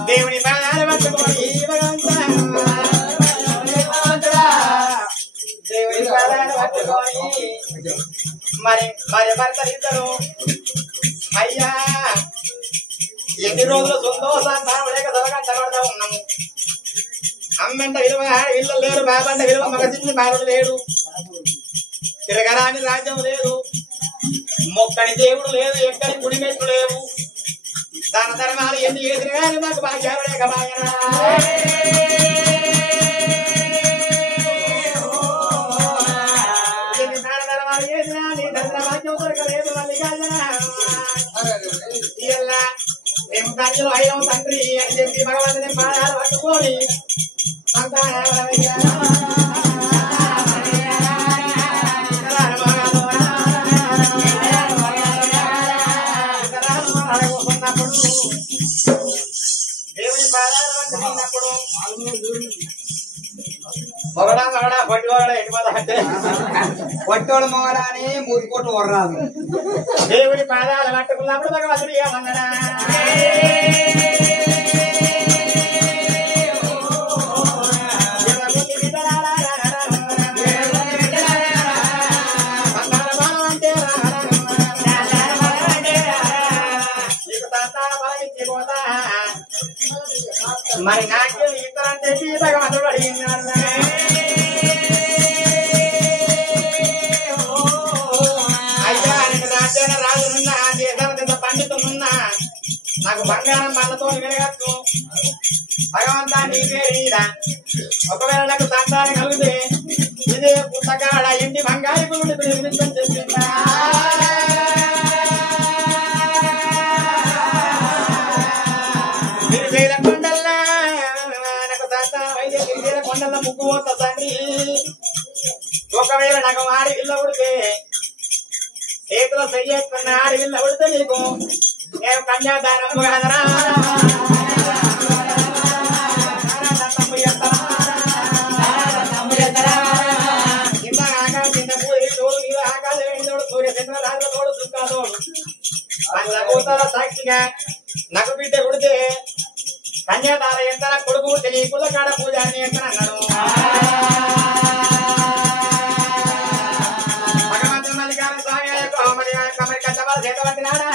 దేవుని పాదాలు పట్టుకొని దేవుని పాదాలు పట్టుకొని మరి మరి భర్తలు ఇద్దరు అయ్యా ఎన్ని రోజులు సంతోషాన్ని లేక తొలగంటబడతా ఉన్నాము అమ్మంట విలువ ఇళ్ళు లేరు బాబంట విలువ మగసింది బాలుడు లేడు తిరగరాని రాజ్యం లేదు మొక్కని దేవుడు లేదు ఎక్కడి గుడిమెట్లు లేవు దాన ధర్మాలు ఎన్ని చేసిన కానీ మాకు భాగ్యాలు లేక బాయనా ఎన్ని దాన ధర్మాలు చేసినా నీ ధర్మ భాగ్యం దొరకలేదు మళ్ళీ ఇలా మేము ప్రజలు అయిన తండ్రి అని చెప్పి భగవంతుని పాదాలు పట్టుకొని దేవుని పాదాలు పట్టుకున్నప్పుడు మొగడా మొగడా పొట్టి మొగడా ఎటుపోదా అంటే పొట్టోడు మొగడా అని మూతికోట్లు వర్రాదు దేవుని పాదాలు పట్టుకున్నప్పుడు భగవంతుడు ఏమన్నాడా మరి నాకే ఇతరంటే భగవంతుడు అడిగినాడు అయ్యా నేను రాజ్యాన్ని రాజునున్నా దేశాన్ని పండితునున్నా నాకు బంగారం పళ్ళతో వినగచ్చు భగవంతా నీకే రీరా ఒకవేళ నాకు సంతానం కలిగితే ఇదే పుస్తకాడ ఇంటి బంగారు పురుడు నిర్మించని చెప్పిందా కొండల్లా నాకు సంతానం అయితే గిరిజల కొండల్లో ముగ్గు పోతా తండ్రి ఒకవేళ నాకు ఆడి ఇళ్ళ ఉడితే చేతిలో చెయ్యేసుకున్న ఆడి ఇళ్ళ ఉడితే నీకు నేను కన్యాదానం కాదరా కింద ఆకాశం కింద పూరి తోడు మీద ఆకాశం వేడినోడు సూర్య చంద్రరాజుల తోడు దుఃఖాతోడు పంచభూతాల సాక్షిగా నాకు బిడ్డ ఉడితే కన్యాదాన ఎంత కొడుకు తెలియ కులకాడ పూజ అని ఎంత అన్నాడు భగవంతుడు మల్లికార్జున స్వామి కమరి కచ్చబాలు చేత పట్టినాడా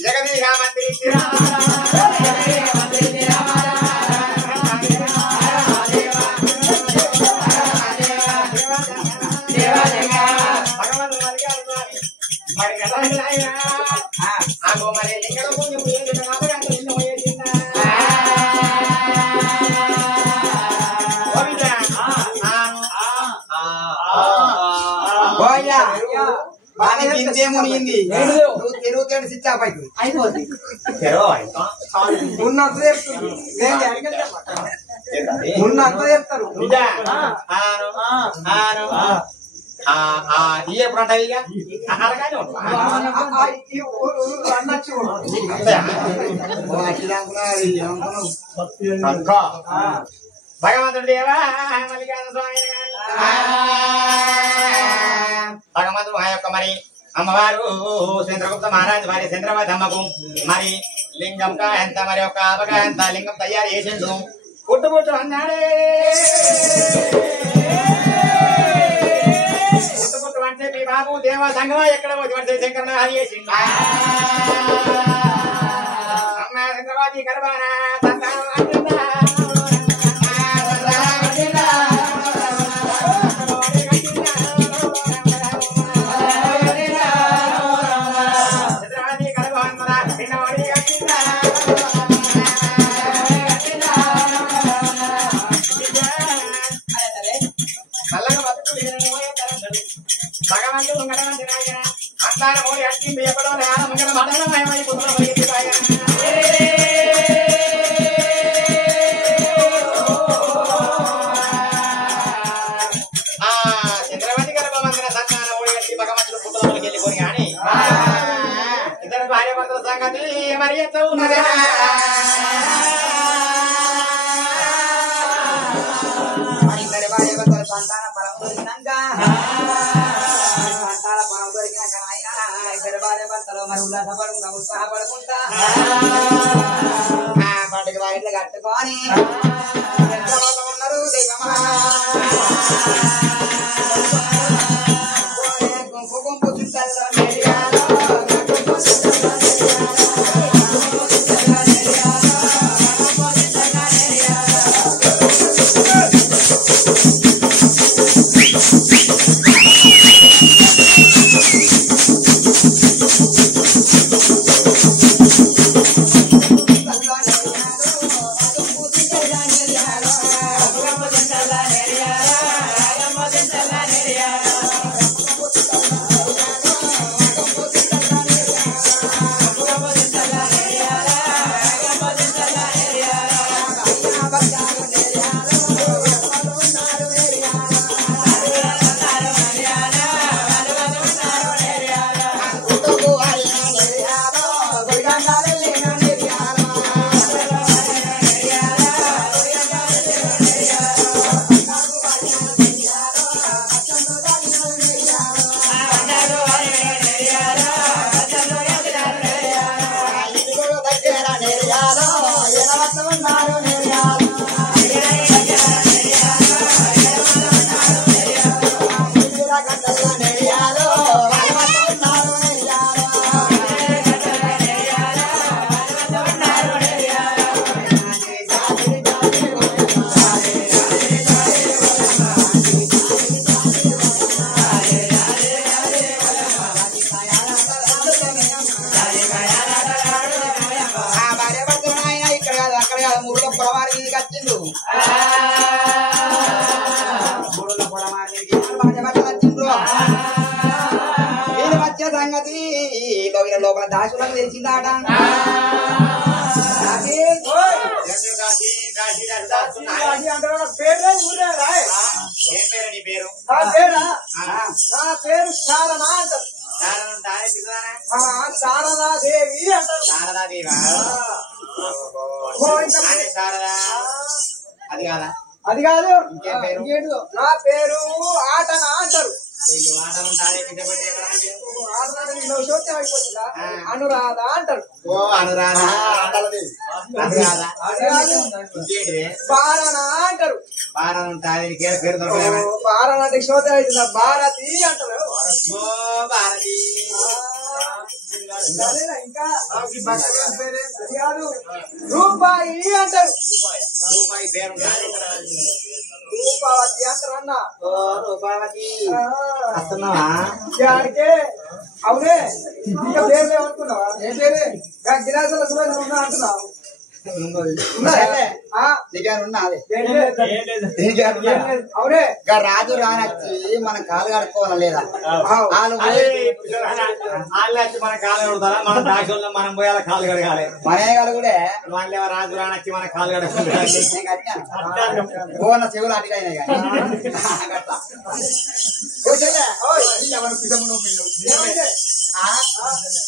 జగదీగా మంత్రి భగవంతుడు మల్లికార్జున స్వామి మరి కదా ఆగో మరి ఎక్కడ పోయి ఇంతేమో నింది నువ్వు తెలుగుతాడు స్విచ్ ఆఫ్ అవుతుంది అయిపోతుంది ఉన్నంత చెప్తుంది ఉన్నంత చెప్తారు ఎప్పుడు అంటావు ఇక అలాగే భగవంతుడు దేవా మల్లికార్జున స్వామి భగవంతుడు ఆ యొక్క మరి అమ్మవారు చంద్రగుప్త మహారాజు వారి చంద్రవతి అమ్మకు మరి లింగం ఎంత మరి ఒక ఆపగా ఎంత లింగం తయారు చేసిండు పుట్టు అన్నాడే పుట్టు అంటే మీ బాబు దేవా సంగమా ఎక్కడ పోతే శంకరణ అది చేసిండు అమ్మ చంద్రబాబు గర్భానా చంద్రవతి గర్భమందిన సంతానం ఓడి భగవంతుడు పుట్టలోకి వెళ్ళిపోయి కానీ ఇద్దరు భార్య భర్తల సంగతి మరి ఎంత ఉన్నదా ఇద్దరి భార్య భర్తల సంతాన ఫలం దొరికినాక సంతాన ఫలం దొరికినాక ఆయన ఇద్దరు భార్య భర్తలు మరి ఉల్లాసపడుకుంటా ఉత్సాహపడుకుంటా పండుగ వాయిట్లు కట్టుకొని ఉన్నారు దైవమా గుంపు గుంపు చుట్టాలు సంగతి లోపల దాసులకు తెలిసిందాట పేరు శారదా అంటారు శారదాదేవి అంటారు శారదా అది కాదా అది కాదు ఇంకేం పేరు? నా పేరు ఆటనా అంటారు అనురాధ అంటారు అనురాధ బారణ అంటారు పేరు దొరకలేదా? బారణ అంటే శోత అవుతుందా భారతి అంటారు భారతి ఇంకా కాదు రూపాయి అంటారు రూపాయి పేరు రూపావతి అంటారు అన్న రూపావతి వస్తున్నావా? దానికే అవునే ఇంకా పేరు లేవనుకున్నావా ఏ పేరే గిరాజుల సురేంద్ర ఉన్నా అంటున్నావు అవునే రాజు రానొచ్చి మన కాలు కడుక్కోవాలి లేదా వాళ్ళు మన కాలు కడుగుతారా? మన దాక్షల్లో మనం పోయాల కాలు కడగాలి. మనే కూడా వాళ్ళే రాజు రానొచ్చి మన కాలు కడగాలి. చెవులు అటుకైనాయి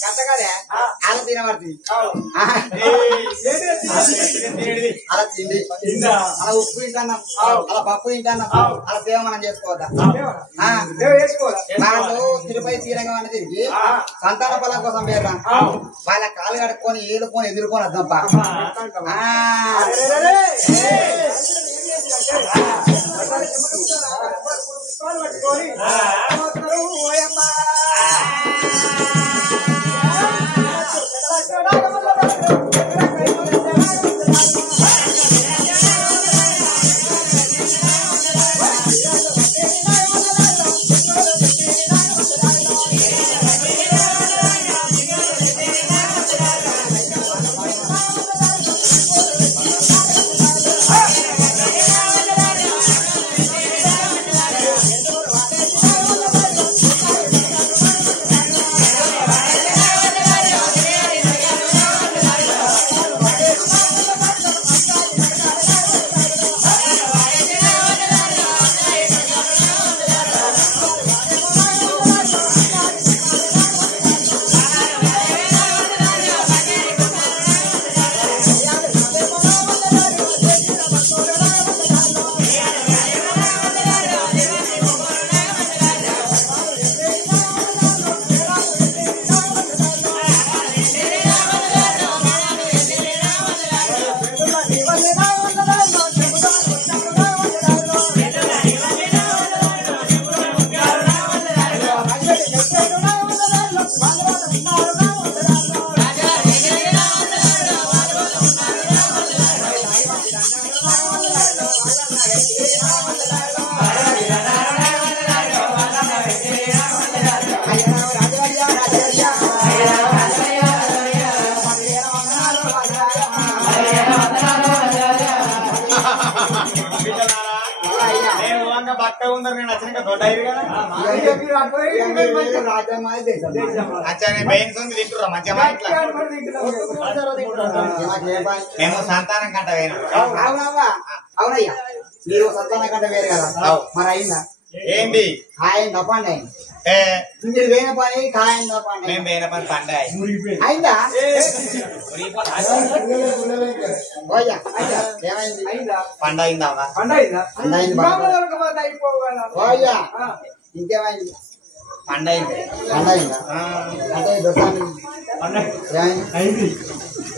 కట్టగానే అలా తినబడుతుంది అలా తిండి అలా ఉప్పు తింటాన్నాం అలా పప్పు తింటాన్నాం అలా సేవ మనం చేసుకోవద్దా? వాళ్ళు తిరుపతి తీరంగా అని తిరిగి సంతాన ఫలం కోసం పేరు వాళ్ళ కాలు కడుక్కొని ఏలుకొని ఎదుర్కొని వద్దాం బక్క ఉందని నేను వచ్చినాక దొడ్డ బెయిన్స్ ఉంది తింటురా మంచిగా మేము సంతానం కంట అవునయ్యా మీరు సంతానం కంట వేరు కదా మరి అయిందా ఏంటి ఆయన తప్పండి మీరు వేయిన పని కాయం తప్పండి మేము వేయిన పని పండే అయిందా ఏమైంది పండ అయిందా ఇంకేమైంది పండ అయింది అంటే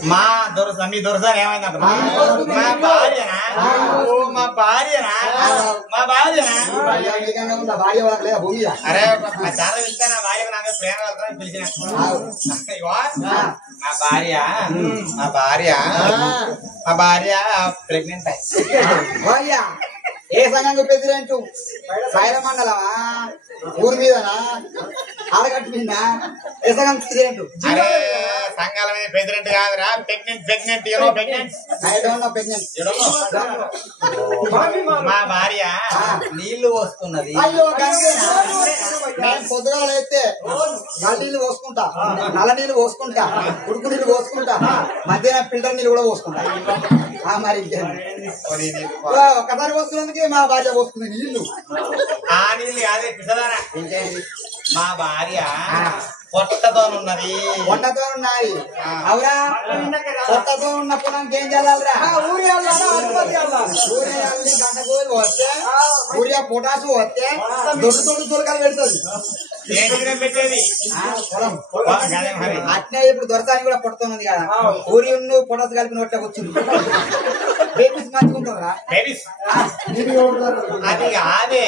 మా దొరస మీ దొరసారి ఏమైందంట మా భార్యనా మా భార్యనా మా భార్యనా భార్య వాళ్ళ లేదా భూమి అరే చాలా వెళ్తే నా భార్య నాకు ప్రేమ వెళ్తానని పిలిచిన మా భార్య మా భార్య మా భార్య ప్రెగ్నెంట్ భార్య ఏ సంఘంగా ప్రెసిడెంట్ సైర మండలమా ఊరి మీదనా ఆడగట్టు మీద ఏ సంఘం ప్రెసిడెంట్ అరే సంఘాల మీద ప్రెసిడెంట్ కాదురా ప్రెగ్నెంట్ ప్రెగ్నెంట్ ప్రెగ్నెంట్ మా భార్య నీళ్లు పోస్తున్నది అయ్యో నేను పొద్దుగాల అయితే నల్ల నీళ్ళు పోసుకుంటా నల్ల నీళ్ళు పోసుకుంటా ఉడుకు నీళ్ళు పోసుకుంటా మధ్యాహ్నం ఫిల్టర్ నీళ్ళు కూడా పోసుకుంటా మరి ఒక్కసారి పోస్తున్నందుకే మా భార్య పోస్తుంది నీళ్లు ఆ నీళ్ళు కాదే పిసదారా మా భార్య పొట్టతోనున్నది పొట్టతో ఉన్నాయి అవురా పొట్టతో ఉన్న పొలానికి ఏం చేయాలరా ఊరియా గంటకూరి వస్తే ఊరియా పొటాసు వస్తే దొడ్డు తొలకలు పెడుతుంది అట్నే ఇప్పుడు దొరకాని కూడా పొట్టతున్నది కదా ఊరి పొటాసు కలిపిన ఒట్టే వచ్చింది బేబీస్ మంచుకుంటారా అది కాదే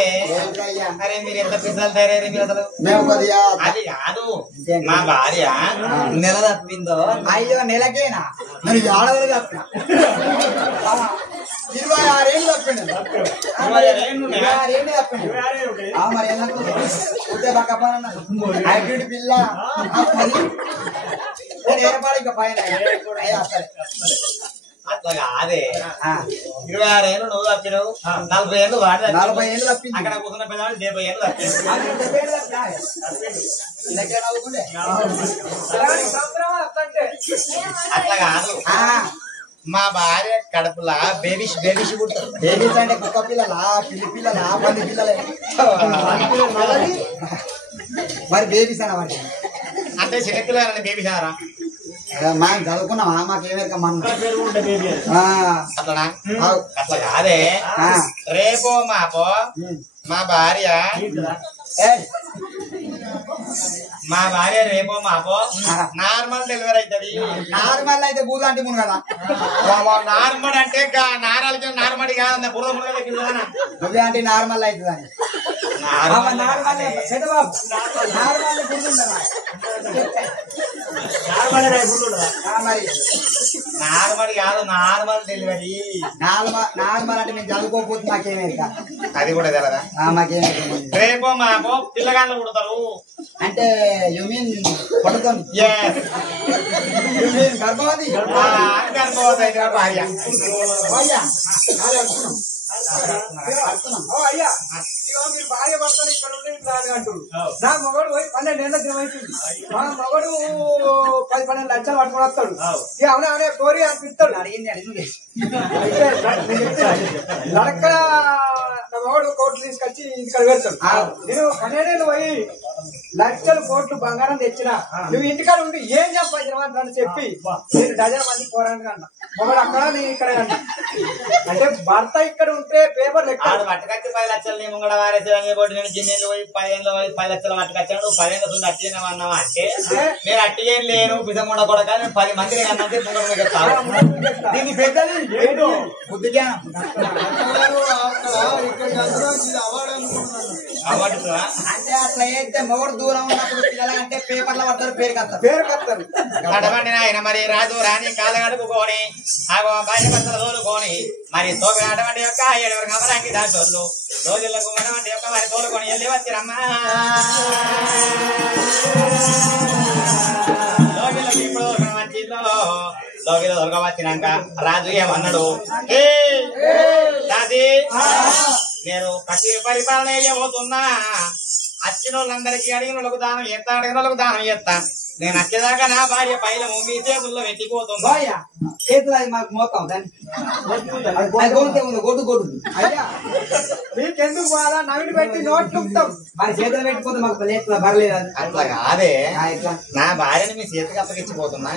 అరే మీరు ఎంత పిసలు తయారయ్యారు మీరు అసలు అది కాదు మా భార్య నెల తప్పిందో అయ్యో నెలకేనా మరి ఆడవాళ్ళు తప్పిన 26 ఏళ్ళు తప్పిండు 26 ఏళ్ళు తప్పిండు మరి ఎందుకు ఉంటే పక్క పని హైబ్రిడ్ పిల్ల నేను ఏర్పాటు ఇంకా పైన అట్లా కాదే 26 ఏళ్ళు నువ్వు తప్పినావు 40 ఏళ్ళు వాడి 40 ఏళ్ళు తప్పింది అక్కడ కూర్చున్న పెద్దవాడు 70 ఏళ్ళు తప్పింది అట్లా కాదు మా భార్య కడుపులా బేబీస్ బేబీస్ పుట్టారు బేబీస్ అంటే కుక్క పిల్లలా పిల్లి పిల్లలా పంది పిల్లలే మరి బేబీస్ అన్నమాట అంటే చిన్నపిల్లలని బేబీస్ అన్నారా మనం చదువుకున్నామా మాకేమేక మన అట్లా అట్లా కాదే రేపో మాపో మా భార్య మా భార్య రేపో మాపో నార్మల్ డెలివరీ అవుతుంది. నార్మల్ అయితే బూలాంటి మును కదా నార్మల్ అంటే నారాలకి నార్మల్ కాదన్న బుర్ర మునగ నువ్వే అంటే నార్మల్ అవుతుందని నార్మల్ కాదు నార్మల్ డెలివరీ. నార్మల్ అంటే మేము చదువుకోకపోతే మాకేమే అది కూడా తెలదా మాకేమే రేపో మాపో పిల్లగాళ్ళు పుడతారు అంటే యు మీన్ పడుతుంది గర్భవతి గర్భవతి అయితే భార్య అయ్యా మీరు భార్య భర్తలు ఇక్కడ ఉండి ఇట్లా అంటారు. నా మగడు పోయి 12 ఏళ్ళ అవుతుంది. మా మగడు 10-12 లక్షలు పట్టుకుని వస్తాడు. ఇక అవునా అవునే కోరి అనిపిస్తాడు. అడిగింది అడిగింది లడక్క నా మగడు కోట్లు తీసుకొచ్చి ఇక్కడ పెడతాడు. నేను 12 ఏళ్ళు పోయి లక్షలు కోట్లు బంగారం తెచ్చినా నువ్వు ఇంటికాడ ఉండి ఏం చెప్పని చెప్పి నేను డజన్ మంది పోరాడు అన్న మగడు అక్కడ నేను ఇక్కడ అన్నా. అంటే భర్త ఇక్కడ ఉంటే పేపర్ లెక్క పట్టుకొచ్చి 10 లక్షలు నీ ముంగడ వారేసేవని పోటీ నేను జిన్నెళ్ళు పోయి 10 పోయి 10 లక్షలు పట్టుకొచ్చాను. 10 ఏళ్ళు అట్టిన అన్నావా అంటే నేను అట్టి ఏం లేను బిజముండ కూడా కానీ 10 మందిని అన్నంటే దీన్ని పెద్దది ఏంటో బుద్ధి జ్ఞానం అంటే అట్లా అయితే మొగడు దూరం ఉన్నప్పుడు పిల్లలు అంటే పేపర్లో పడతారు పేరు కత్తారు అటువంటి ఆయన మరి రాజు రాణి కాలగడుపుకొని భార్య భర్తలు తోలుకొని మరి అటువంటి యొక్క 7 గమరాంగి దాచోళ్ళు రోజులకు మనవంటి యొక్క మరి తోలుకొని వెళ్ళి వచ్చిరమ్మా. లోగిలకు ఇప్పుడు వచ్చిందో లోగిలో దొరకవచ్చినాక రాజు ఏమన్నాడు దాది నేను ప్రతి పరిపాలన చేయబోతున్నా. వచ్చిన వాళ్ళందరికీ అడిగిన వాళ్ళకు దానం చేస్తా అడిగిన వాళ్ళకు దానం చేస్తా. నేను వచ్చేదాకా నా భార్య పైలము మీ చేతుల్లో పెట్టిపోతుందా చేతులు అది మాకు మోతాం గొడ్డు గొడ్డు అయ్యా మీకెందుకు బాగా నవిని పెట్టి నోట్లు ఉంటాం మరి చేతులు పెట్టిపోతే మాకు చేతులు బరలేదు. అట్లా కాదే నా భార్యని మీ చేతికి అప్పగించిపోతున్నా.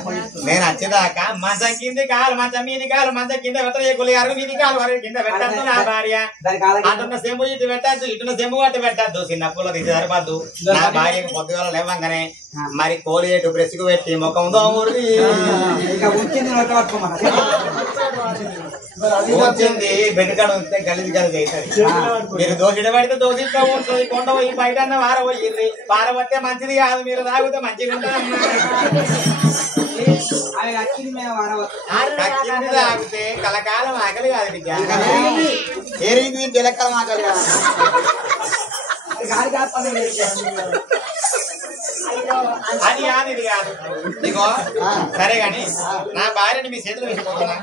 నేను వచ్చేదాకా మంచం కింది కాలు మంచం మీది కాలు మంచం కింద పెట్టే గులిగారు మీది కాలు వరకు కింద పెట్టద్దు. నా భార్య అటున్న సెంబు ఇటు పెట్టద్దు ఇటున్న సెంబు అటు పెట్టద్దు. చిన్న పూల తీసి సరిపద్దు. నా భార్యకు పొద్దుగాల లేవంగానే మరి కోలియేటు బ్రష్ కు పెట్టి ముఖం దోమురి వచ్చింది బెడ్కాడ ఉంటే గలీజ్ గలీజ్ అవుతుంది. మీరు దోషిడ పడితే దోషిస్తూ ఉంటుంది. కొండ పోయి బయట వార పోయింది పారబట్టే మంచిది కాదు. మీరు తాగితే మంచిగా ఉంటుంది. తాగితే కలకాలం ఆకలి కాదు బిడ్డ. తెలకాలం ఆకలి కాదు అది కాదు ఇది కాదు. ఇగో సరే గాని నా భార్యని మీ చేతులు వేసిపోతున్నా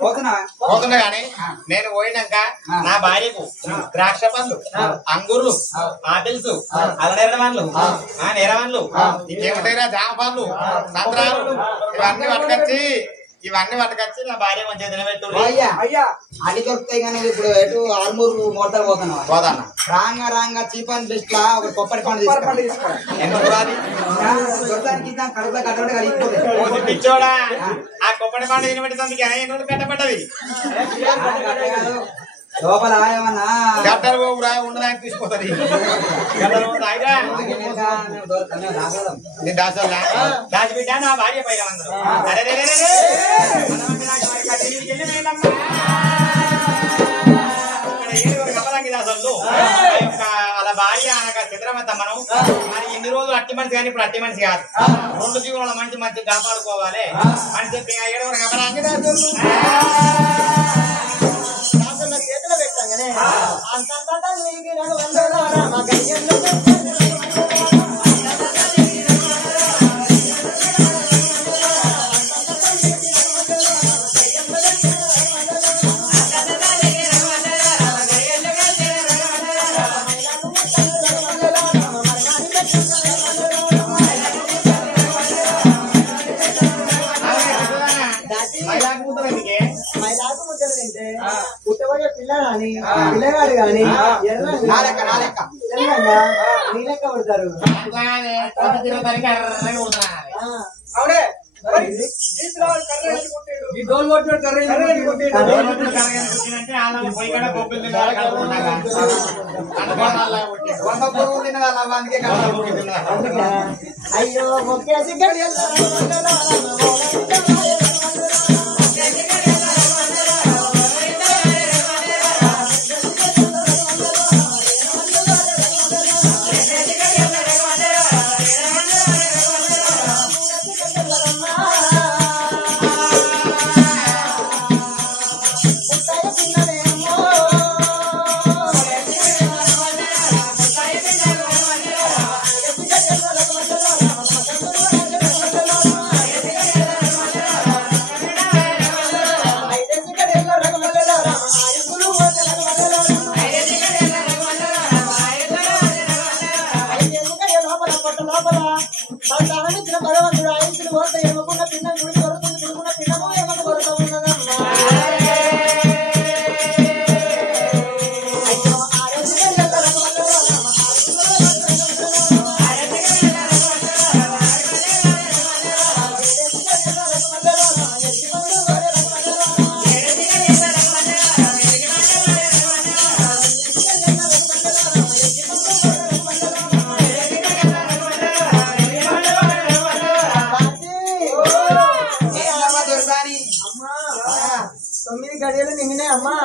పోతున్నా గాని నేను పోయినాక నా భార్యకు ద్రాక్ష పండ్లు అంగూర్లు ఆపిల్స్ అల్లనేర పండ్లు నేరవన్లు ఇంకేమిటైనా జామ పండ్లు సంత్రాలు ఇవన్నీ పట్టుకొచ్చి నా భార్య మంచిగా తినబెట్టు. అయ్యా అన్ని దొరుకుతాయి కానీ ఇప్పుడు ఎటు ఆల్మూరు మోటార్ పోతాను రాంగా చీపన్ బెస్ట్ లా ఒక కొబ్బరి పండు తీసుకోవాలి. కడుపులో కట్టడం కలిగిపోతుంది. పిచ్చోడా ఆ కొబ్బరి పండు తినబెట్టేందుకు కట్టబడ్డది. లోపల ఏమన్నా గడ్డలు ఉండడానికి తీసిపోతుంది. దాచిపెట్ట నా భార్య పైన అలా భార్య అనగా చిత్రమతమ్మను మరి ఇన్ని రోజులు అట్టి మనిషి కానీ ఇప్పుడు అట్టి మనిషి కాదు. 2 జీవుల మంచి కాపాడుకోవాలి అని చెప్పి 7 గమనాంగి చేతిలో పెట్టంగానే పిల్లగాడు గాని నీలెక్క పడతారు. అవునే ఈ డోలు ఎవరు కొట్టినాడు కర్రీ అంటే వాళ్ళ పోయి కూడా గోపులు తిన్నారు కలుపుకున్నాగా అయ్యో ఒకేసి భగవంతుడు ఆయుష్లు పోతే ఏమకున్న పిన్న గుడి కొడుతుంది కొడుకున్న పిన్నము ఏమకు కొడుతూ ఉన్నదమ్మా అయ్యో గడియలు నింగినాయి అమ్మా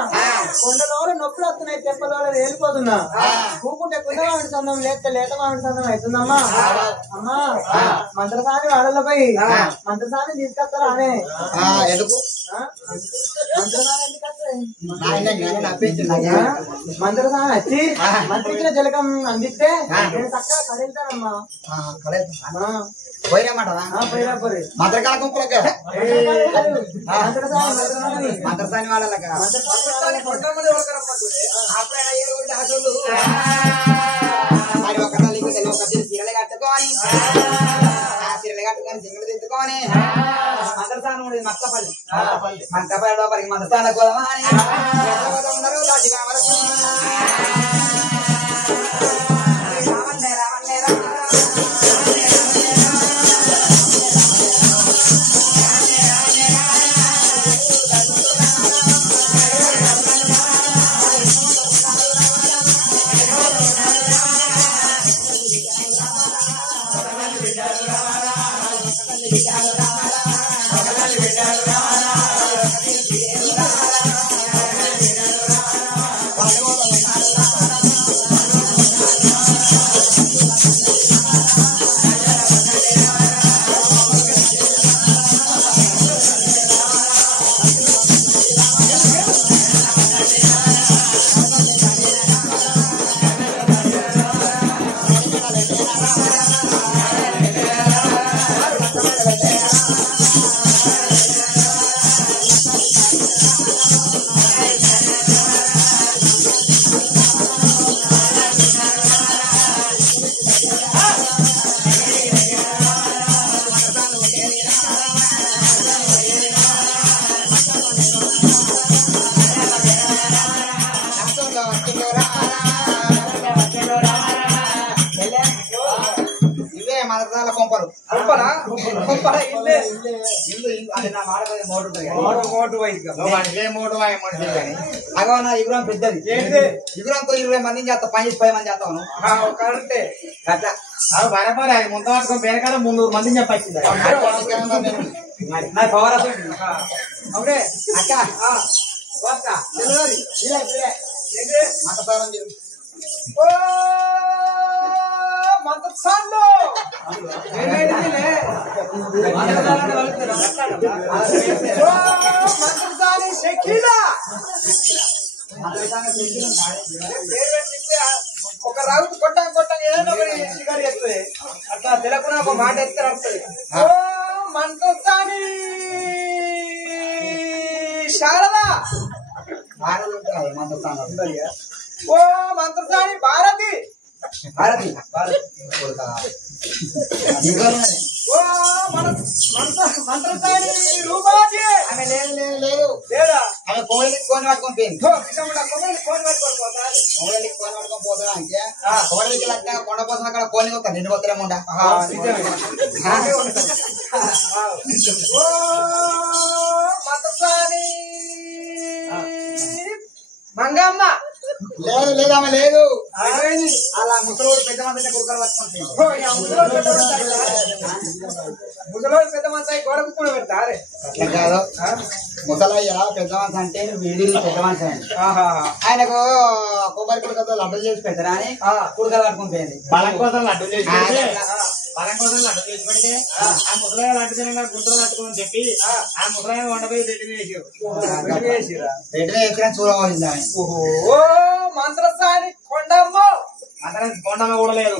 కొండలో నొప్పులు వస్తున్నాయి తెప్పలో వెళ్ళిపోతున్నా కూకుంటే కుండ మామిడి సందం లేతే లేత మామిడి సందం అవుతుందమ్మా అమ్మా మంత్రసాని వాడలపై మంత్రసాని తీసుకొస్తారా అనే మంత్రసాని వచ్చి మంత్రించిన జలకం అందిస్తే నేను చక్కగా కడుగుతానమ్మా మంత్రకాల గుంపులకి మంత్రసాని వాళ్ళకి మరి ఒక తల్లికి ఒక చీరలు కట్టుకొని ఆ చీరలు కట్టుకొని సింగులు తిట్టుకొని మంత్రస్థానం ఉండేది మత్తపల్లి మంత్రపల్లి లోపలికి మంత్రస్థానం కోదమా అని ఉన్నారు దాచిగా వరకు రామన్నే రామన్నే మదర్సాల కొంపలు ఇల్లు అది నా మాట మోటు అగో నా ఇగురం పెద్దది ఇగురంతో 20 మందిని చేస్తా 10 మంది చేస్తాను కరెక్టే అట్లా బరబర్ అది ముంత పట్టుకొని వెనకాల 300 మందిని చెప్పచ్చింది నా పవర్ అవునే అక్క మంత్రసారం మంత్రసాన్లో మంత్రసాని షకీలా ఒక రావుతు కొట్టంగా ఏదైనా ఒకటి షికారు చేస్తుంది అట్లా తెలకుండా ఒక మాట ఎత్తే వస్తుంది మంత్రసాని శారదా మంత్రసాని ఓ మంత్రసాని భారతి భారతి మంత్రసాని రూపాజీ ఆమె లేదు లేదా ఆమె కోయిలికి కొని పట్టుకొని పోయింది కోయిలికి కొని పట్టుకొని పోతా అంటే కోయిలికి లెక్క కొండ కోసం అక్కడ కోని వస్తా నిన్ను వద్దరేముండా మంత్రసాని మంగమ్మ లేదు లేదమ్మ లేదు అలా ముసలోడు పెద్ద మంది కుక్కలు ముసలోడు పెద్ద మనసు గోడకు కూడా పెడతారే అట్లా కాదు ముసలయ్య పెద్ద మనసు అంటే వీడి పెద్ద మనసు అండి ఆయనకు కొబ్బరి కుడకతో లడ్డు చేసి పెట్టరా అని కుడకలు పట్టుకుని పోయింది బలం కోసం లడ్డు చేసి బలం కోసం లడ్డు చేసి పెడితే ఆ ముసలాయన లడ్డు తినగా గుంటలు కట్టుకోని చెప్పి ఆ ముసలాయన వండపోయి రెడ్డి వేసినా చూడవలసింది ఓహో మంత్రస్థాని కొండమ్మ అందరం కొండమ్మ కూడా లేదు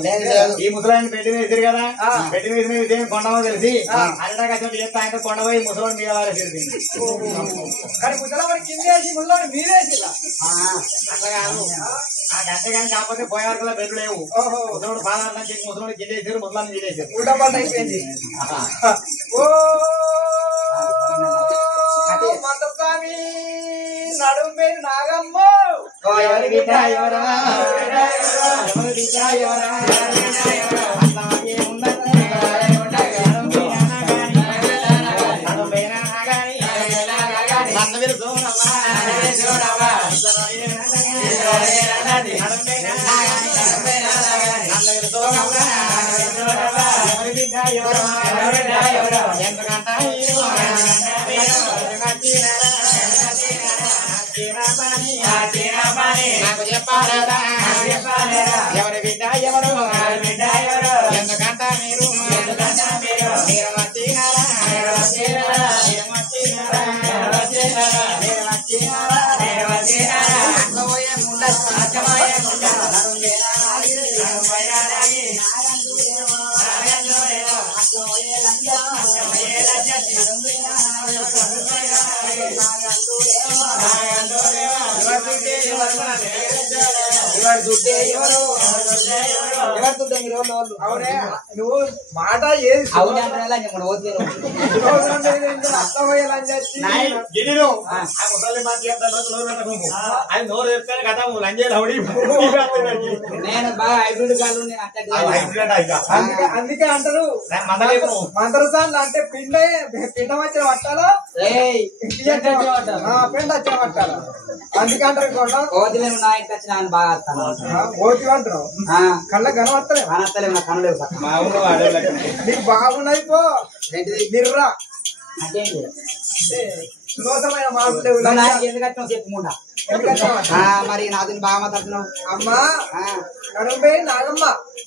ఈ ముసలాయన పెట్టి వేసారు కదా పెట్టి వేసిన విషయం కొండమ్మ తెలిసి అరటాక చేస్తే ఆయన కొండపోయి ముసలాన్ని మీద వారేసింది కానీ ముసలాన్ని కింద వేసి ముసలాన్ని మీరేసి అట్లా కాదు ఆ గంట కానీ కాకపోతే పోయే వరకు బెడ్లు లేవు ముసలోడు పాదార్థం చేసి ముసలోడు గిల్లేసారు ముసలాన్ని గిల్లేసారు ఉడబండ అయిపోయింది ఓ మంత్రస్వామి నడుము మీద నాగమ్మ ఎవరి బిడ్డ ఎవరా ఎవరి బిడ్డ ఎవరా నాకు చెప్పారా ఎవరి బిడ్డ ఎవరు ఎందుకంట మీరు వచ్చినారా నువ్వు మాట ఏది అది నోరు చెప్తాను కదా లంజేది హౌడీ నేను బాగా హైబ్రిడ్ కాదు అందుకే అంటారు మంత్రసాన్లు అంటే పిండ వచ్చిన పట్టాలా పిండ వచ్చిన పట్టాలా అందుకే అంటారు ఓతి నా ఇంటి వచ్చిన బాగా ఓతి అంటారు కళ్ళ కనవస్తలే కనవస్తలే నా కనలేవు నీకు బాగున్నాయి పో నిర్రా మోసమైన మాటలు లేవు ఎందుకు చెప్పుకుంటా మరి నాదిని బాగా మాట్లాడుతున్నావు అమ్మా నడుంబే నాగమ్మ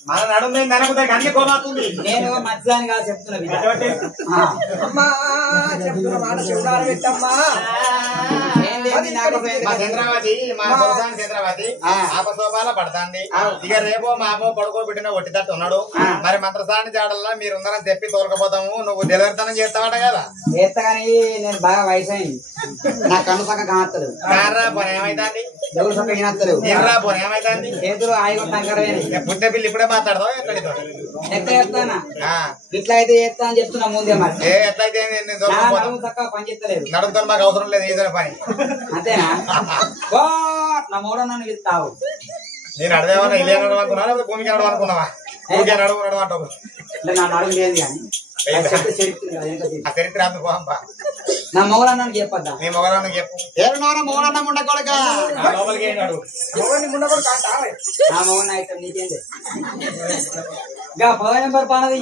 మన నడుంబే ననకుతాయి అన్ని కోమాతుంది నేను మధ్యాహ్నం కాదు చెప్తున్నా అమ్మా చెప్తున్న మాట చెప్తాను పెట్టమ్మా మా చంద్రావతి మా సొరసాని చంద్రావతి ఆపసోపాల పడతాంది ఇక రేపో మాపో పడుకోబెట్టిన ఒట్టిదట్టు ఉన్నాడు మరి మంత్రసాని జాడల్లా మీరు ఉందని తెప్పి తోలకపోతాము నువ్వు డెలివరీతనం చేస్తావట కదా చేస్తా కానీ నేను బాగా వయసు అయింది నా కన్ను పక్క కానత్తలేదు కారా పోనీ ఏమైతుంది ఎవరు పక్క వినత్తలేవు ఎర్రా పోనీ ఏమైతుంది చేతులు ఆయిగా టంకరమైన పుట్టే పిల్లి ఇప్పుడే మాట్లాడతావు ఎక్కడితో ఎట్లా చెప్తానా ఇట్లా అయితే చేస్తా అని చెప్తున్నా ముందే మరి ఎట్లయితే చక్కగా పని చేస్తలేదు నడుపుతో మాకు అవసరం లేదు ఏదైనా పని అంతేనా నా మూడో నన్ను వెళ్తావు నేను అడదేమన్నా ఇల్లు నడవ అనుకున్నా లేకపోతే భూమికి నడవ అనుకున్నావా భూమికి నడువు అంటావు నా నడుము లేదు కానీ ఆ చరిత్ర అందుకు నా మొగలన్న చెప్పద్దా నీ మొగలన్న చెప్పు ఏరున్నారా మొగలన్న ముండకొడక లోపలికి వెళ్ళాడు ముండకొడక నా మొగన్న అయితే నీకేంది ఇంకా 10 నెంబర్ పానది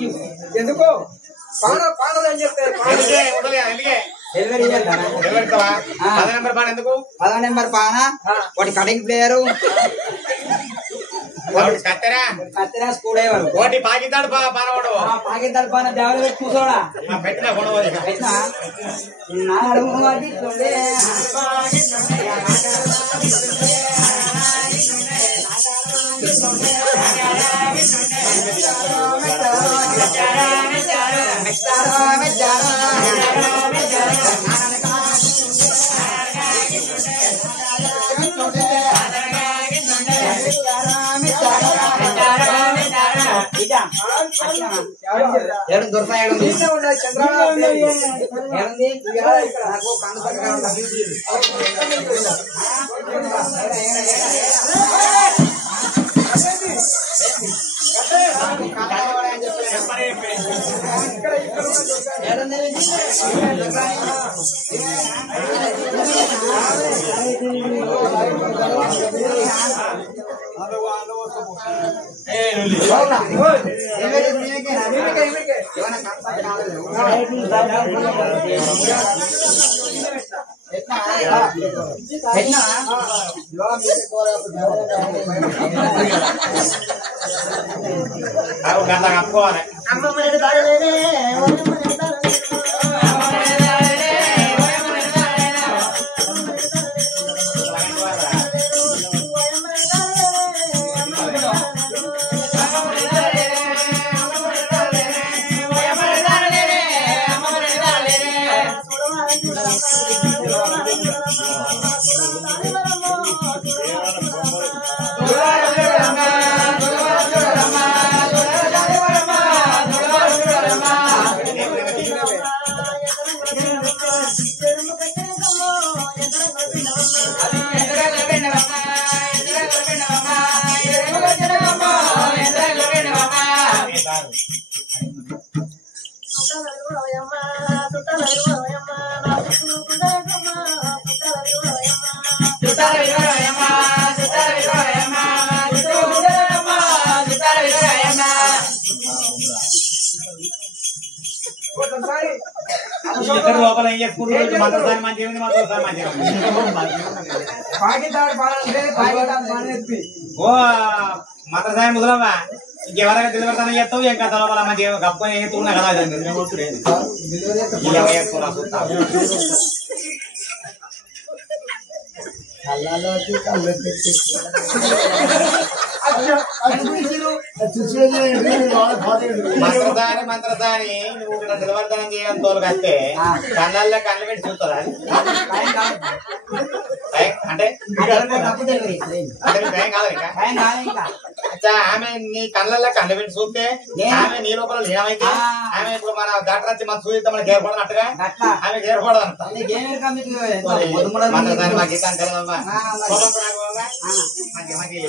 ఎందుకు పానది అని చెప్తే డెలివరీ 10 నెంబర్ పాన ఎందుకు 10 నెంబర్ పాన ఒకటి కటింగ్ ప్లేయరు కత్తెరా స్కూల్ అయ్యేవారు ఒకటి పాకిస్తాడు పానవాడు పాకిస్తాడు పాన దేవలు పెట్టి కూర్చోడా పెట్టినా పెట్టినా నా అడుగు ఏడు దొరకాడు చంద్రబాబు ఏడుంది నాకు కన్ను పక్కన ఏడుంది గంట కప్పుకోవాలి లోపల ఏం చేసుకుంటారు మంత్రసారి మంచిగా ఉంది మంత్రసారి మంచిగా ఓ మంత్రసారి ముదలమ్మా ఇంకెవరైనా తెలియతానే చేస్తావు ఇంకా లోపల మంచిగా గప్ప ఉన్నా కదా మంత్రసాని నువ్వు నిలవర్తనం చేయడం తోలుకొస్తే కళ్ళల్లో కళ్ళు పెట్టి చూస్తారా అంటే ఆమె నీ కళ్ళల్లో కళ్ళు పెట్టి చూస్తే ఆమె నీ లోపల లీనమైతే ఆమె ఇప్పుడు మన డాక్టర్ వచ్చి మన చూస్తే మనకి ఏర్పడనట్టుగా ఆమె ఏర్పడదంట మంత్రసాని మాకు ఇస్తాను తెలదమ్మా మంచి మంచి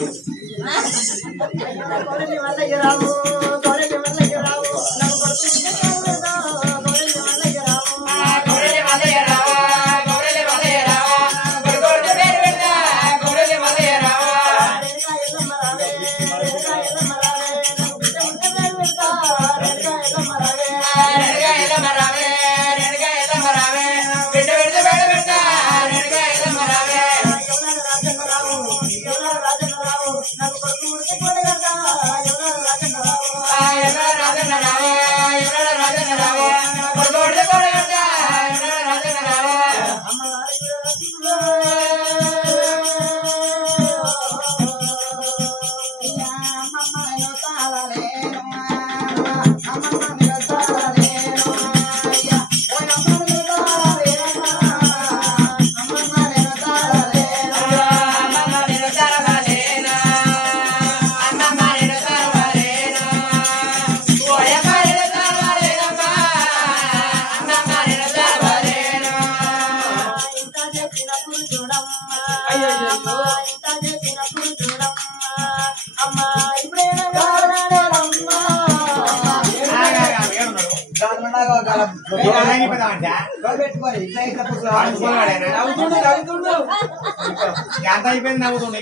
ఎంత అయిపోయింది నవ్వుతుండే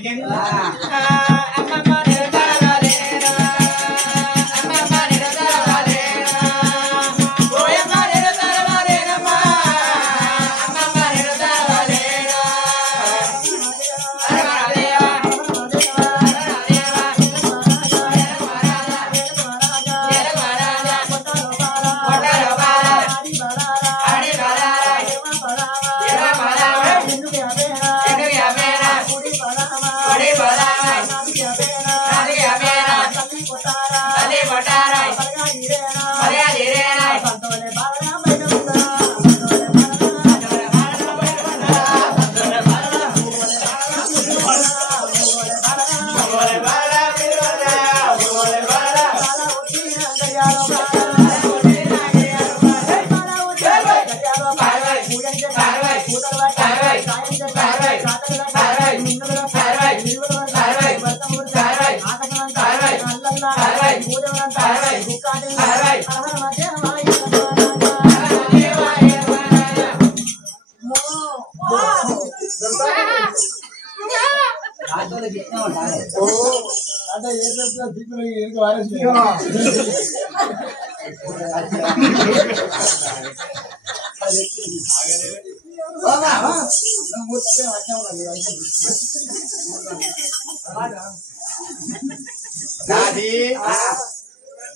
నాది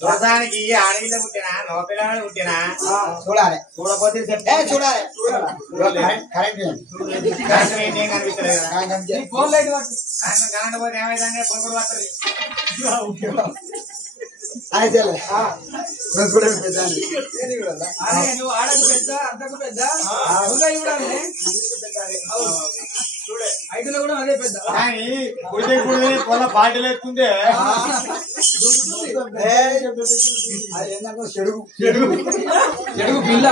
దోసానికి ఆడవిలో పుట్టినా నోపిల్లని పుట్టినా చూడాలి చూడపోతే చూడాలి కరెంట్ ఏం కనిపిస్తలేదు కదా కరెంట్ పోతే ఏమైందంటే పొంగుడు వస్తుంది నువ్వు ఆడకు పెద్ద అంతకు పెద్ద ఐదులో కూడా అదే పెద్ద కుడితే కొన్న పార్టీలు ఎత్తుంటే చెడుగు పిల్ల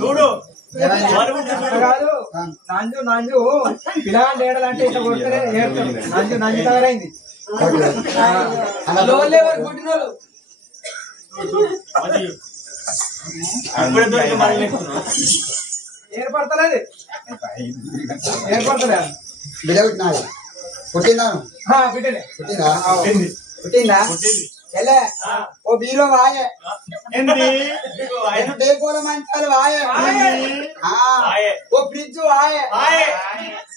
చూడు కాదు నంజు నంజు పిల్లగాండి ఏడాలంటే ఇట్లా కొడితే ఏడుతాం నంజు నంజు తగరైంది పుట్టినోళ్ళు ఏర్పడతలేదు ఏర్పడతలేదు బిడ్డ పుట్టినాడు పుట్టిందాను బిడ్డనే పుట్టిందా పుట్టిందా ఎల్లే ఓ బీరో వాయే డేకోల మంచాలు వాయే ఓ ఫ్రిడ్జ్ వాయే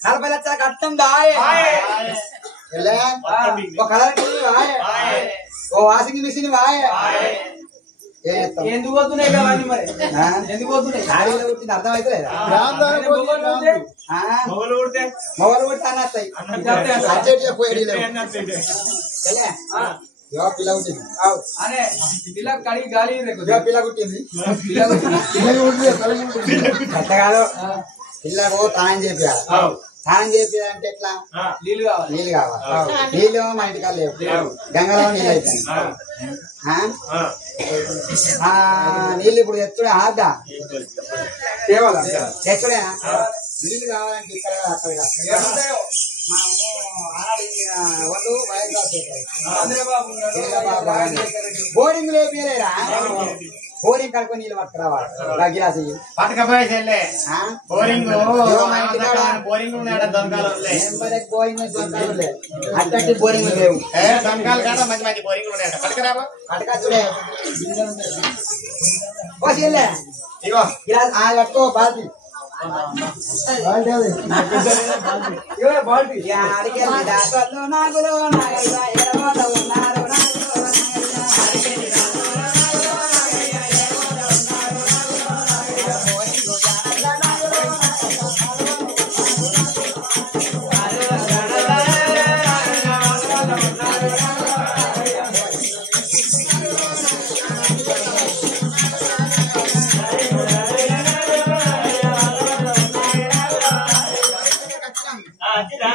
40 లక్షల కట్టం దాయే ఎల్లే ఓ కలర్ టీవీ వాయే ఓ వాషింగ్ మిషన్ వాయే ఎందుకు పోతున్నాయి కదండి మరి ఎందుకు పోతున్నాయి ఖాళీలో పుట్టింది అర్థమైతలేదా మొగలు పుట్టి అన్నస్తాయి పిల్ల పుట్టింది అనే పిల్ల కడిగి గాలి పిల్ల పుట్టింది కాదు పిల్లకు తానం చేపియాలి తానం చేపియాలంటే ఎట్లా నీళ్ళు కావాలి నీళ్ళు మా ఇంటికాడ లేవు గంగలో నీళ్ళు అయిపోయింది నీళ్ళు ఇప్పుడు ఎత్తుడే ఆద్దా ఎక్కడేనా నీళ్ళు కావాలంటే ఇక్కడ అక్కడ బోరింగ్ లేపియలేరా బోరింగ్ కడుకొని నీళ్ళు పట్టుకురావాలి గిలాసు పట్టకపోయేసే బోరింగ్ బోరింగ్ బోరింగ్ అట్లాంటి బోరింగ్ లేవు దొంగలు కాడ మంచి మంచి బోరింగ్ ఉన్నాయట పట్టుకురాబో పట్టుకొచ్చుడే ఇగో గిలాస్ పట్టుకో బాల్టీ నాగులు ఉన్నారు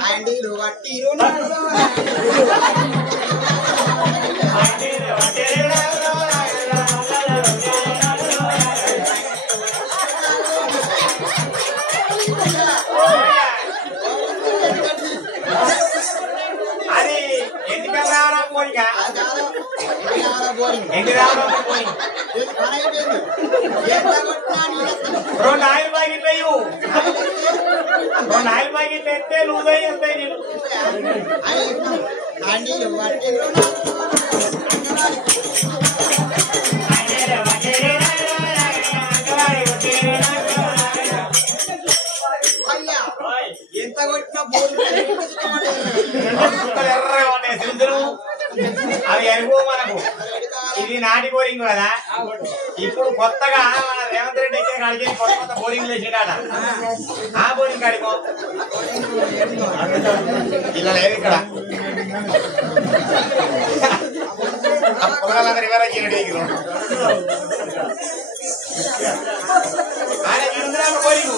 అండీలు వట్టీలు అది ఎందుకని రావడం పోయిక ఎన్ని రావడం పోయి 2 ఆయిల్ ప్యాకెట్లు అయ్యు 2 ఆయిల్ ప్యాకెట్లు ఎత్తే లూజ్ అయ్యి వెళ్తాయి నేను అండీలు వట్టీలు ఎంత కొట్టిన ఎర్రగా ఉంటాయి సిద్ధులు అవి ఎరుగు మనకు ఇది నాటి బోరింగ్ కదా ఇప్పుడు కొత్తగా మన రేవంత్ రెడ్డి ఎక్కే కాడికి కొత్త కొత్త బోరింగ్ వేసిండాట ఆ బోరింగ్ కాడికో ఇలా లేదు ఇక్కడ పొలాలందరూ రివర్ వచ్చినట్టు ఆయన చూడుతున్నా బోరింగ్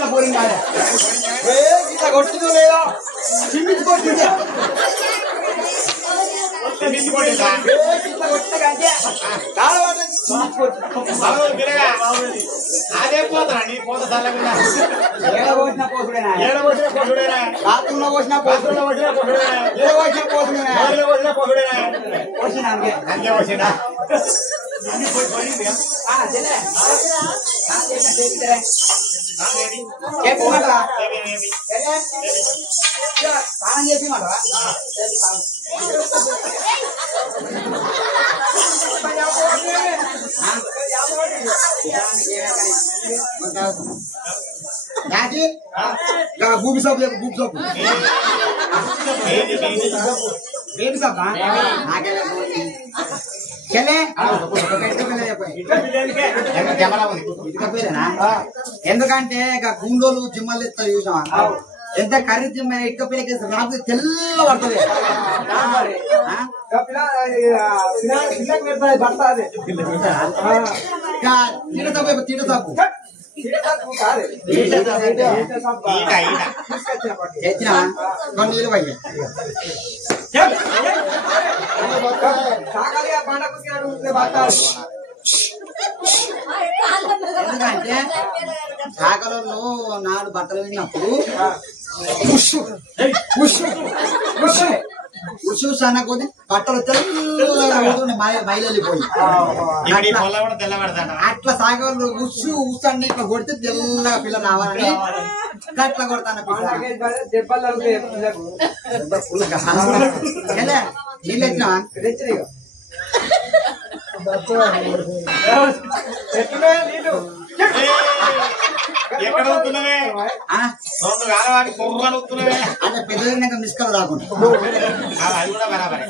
ఇట్లా పోలింగ్ కాదు ఇట్లా కొట్టిందో లేదో చిమ్మించి కొట్టింది అదే పోతారా నీ పోత చల్లకుండా ఏడబోసిన పోసుడేనా బాత్రూంలో పోసిన పోసులో పోసిన పోసుడేనా ఏడబోసిన పోసుడేనా పోసిన అంతే వచ్చిందా స్నానం చేసి మాట భూమి సోపు భూమి సోపు బేబీ సోపా చెల్లె కెమెరా ఉంది ఎందుకంటే ఇక గుండోలు జిమ్మలు ఇస్తారు చూసామా ఎంత కర్రీ జిమ్మ ఇటుక పిల్లకి రాదు తెల్ల పడుతుంది తీట తప్పు తెచ్చినా కొన్ని నీళ్ళు పోయి ఎందుకంటే శాఖలలో 4 బట్టలు విన్నప్పుడు ఉషు అన్న కొద్ది బట్టలు తెల్లగా మైలెళ్ళిపోయి అట్లా సాగలు ఉసు అన్ని ఇట్లా కొడితే తెల్లగా పిల్ల రావాలని అట్లా కొడతాను నీళ్ళు వచ్చినా ఎక్కడ వస్తున్నావే రెండు కాలవాడి కొర్రలు వస్తున్నావే అంటే పెద్దగా మిస్కలు రాకుండా అది కూడా బరాబరే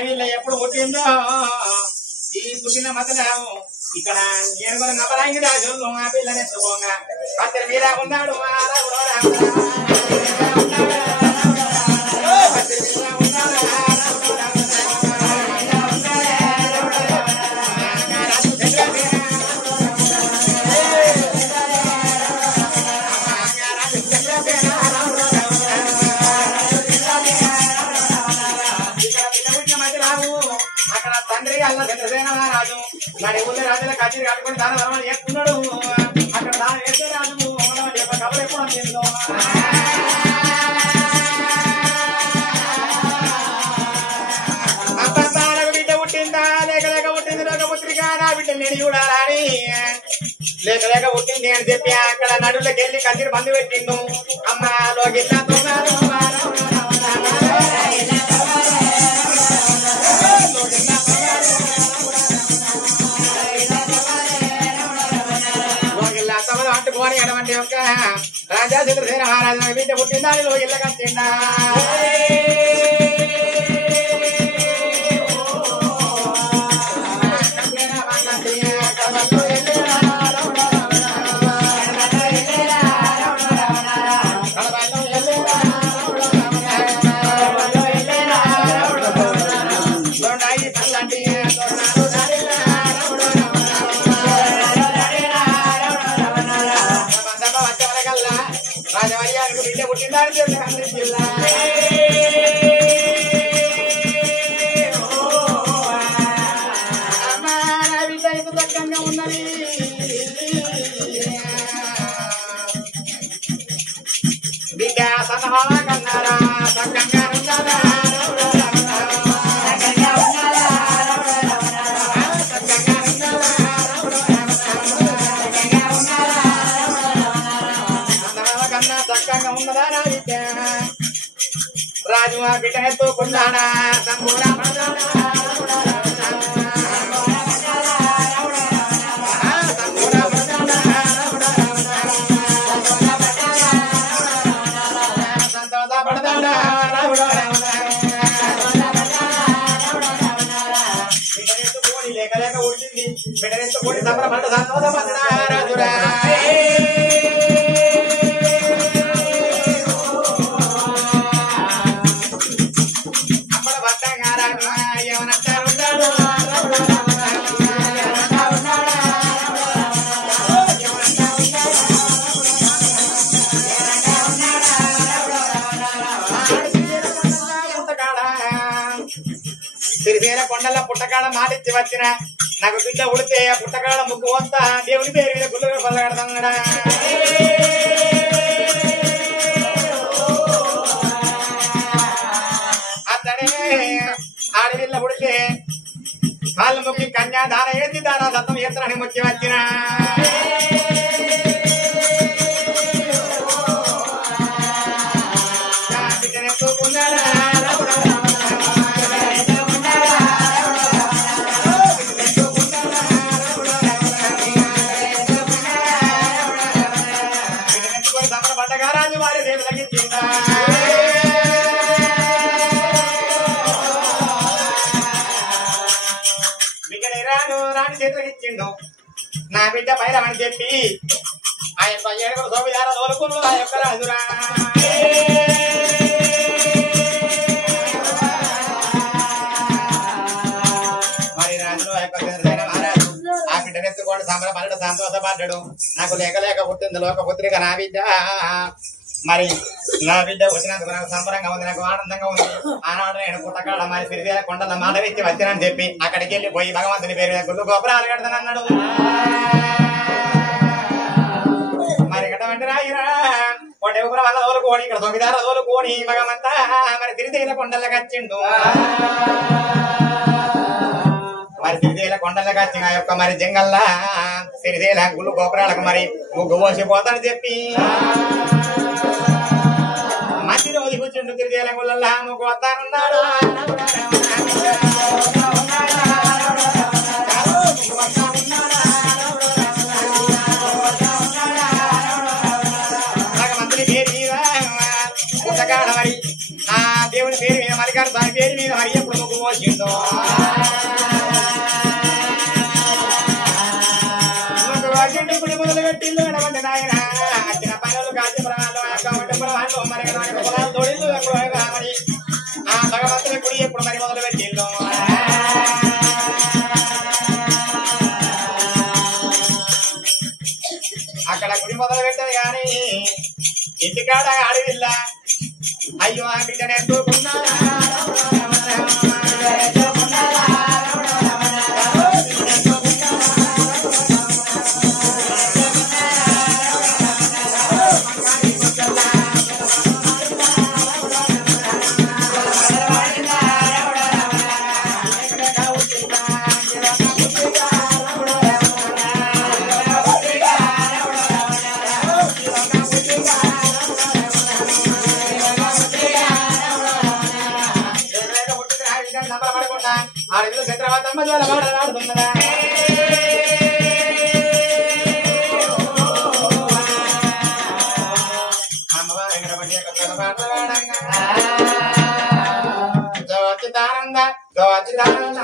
వీళ్ళ ఎప్పుడు పుట్టిందో ఈ పుట్టిన మతలేము ఇక్కడ ఏనుగులు నవరాంగి రాజులు ఆ పిల్లని ఎత్తుకోగా పత్రి మీద ఉన్నాడు అక్కడ తండ్రి అల్ల రాజు మరి ఊళ్ళో రాజుల కచేరి కట్టుకుని దాని వరం చేస్తున్నాడు అక్కడ దాని వేసే రాజు కబురు ఎప్పుడు అందిందో బిడ్డ పుట్టిందా లేక లేక పుట్టింది లేక పుత్రిక నా బిడ్డ నేను చూడాలని లేక లేక పుట్టింది అని చెప్పి అక్కడ నడువులోకి వెళ్ళి కచేరి బంధు పెట్టిండు అమ్మలోకి అంటుకోని అటువంటి యొక్క రాజా చంద్రసేన మహారాజు బిడ్డ పుట్టిందాని ఇళ్ళ కట్టిండా రాజవర్యానికి బిడ్డ పుట్టిందాని చెప్పి కనిపించిందా అమ్మా నా బిడ్డ ఇంత చక్కగా ఉన్నది బిడ్డ సన్నమామ కన్నారా చక్కగా ఉన్నారా చక్కగా ఉన్నదా నా బిడ్డ రాజు ఆ బిడ్డ ఎత్తుకున్నాడా సంతోషపడతాడా బిడ్డనెత్తుకొని లేక లేక ఉడిచింది బిడ్డనెత్తుకొని సంబరపడ్డ సంతోషపడ్డా రాజురా ఏమనంటారు సిరిసేన కొండల పుట్టకాడ మాటిచ్చి వచ్చిన నాకు బిడ్డ ఉడితే ఆ పుట్టకాడ ముగ్గు వస్తా దేవుని పేరు మీద గుళ్ళగా పల్లగడతాడా అతడే ఆడవిల్ల ఉడితే కాళ్ళు మొక్కి కన్యా దాన ఏది దాన దత్తం ఎత్తనని మొక్కి వచ్చిన పట్టగారాజు వారి దేవులకి రాణి చేతులకి ఇచ్చిండు నా బిడ్డ పైరమని చెప్పి ఆ యొక్క ఏడుగురు సోమిదార తోలుకును ఆ యొక్క రాజురా మరి రాజులు ఆ యొక్క చంద్రసేన మహారాజు ఆ బిడ్డనెత్తుకోండి సంబరపడ్డాడు సంతోషపడ్డాడు నాకు లేక లేక పుట్టింది లోకపుత్రిక నా బిడ్డ మరి నా బిడ్డ వచ్చినందుకు నాకు సంబరంగా ఉంది నాకు ఆనందంగా ఉంది ఆనాడు నేను పుట్టకాడ మరి సిరిసేన కొండల మాట వెచ్చి వచ్చానని చెప్పి అక్కడికి వెళ్ళిపోయి భగవంతుని పేరు గుళ్ళు గోపురాలు కడతాను అన్నాడు మరి గట్టమంటే రాయిరా కొండెపురం వల్ల తోలుకోని ఇక్కడ తొమ్మిదార తోలుకోని భగవంతా మరి సిరిసేన కొండలకు వచ్చిండు మరి సిరిసేల కొండలకు వచ్చిన యొక్క మరి జంగల్లా సిరిసేల గుళ్ళు గోపురాలకు మరి ముగ్గు పోసిపోతానని చెప్పి మంచి రోజు కూర్చుంటూ సిరిసేల గుళ్ళల్లా ముగ్గు వస్తానున్నాడు భగవంతుని పేరు మీద పుట్టకాడ మరి ఆ దేవుని పేరు మీద మరికాడు దాని పేరు మీద మరి ఎప్పుడు ముగ్గు పోసిందో ఇప్పుడు మొదలు పెట్టిండు ఎడవండి నాయన వచ్చిన పనులు కాచిపురాలు మరి పొలాలు తోడిల్లు మరి ఆ భగవంతుని గుడి ఎప్పుడు మరి మొదలు పెట్టిండు అక్కడ గుడి మొదలు పెట్టదు కానీ ఇంటికాడ అడవిల్ల అయ్యో ఆ బిడ్డనే తూకున్నా ఆడవిలో చంద్రవాతమ్మ ద్వారా మాట్లాడుతున్నదా అమ్మవారి జోచిదానంద జోచిదానంద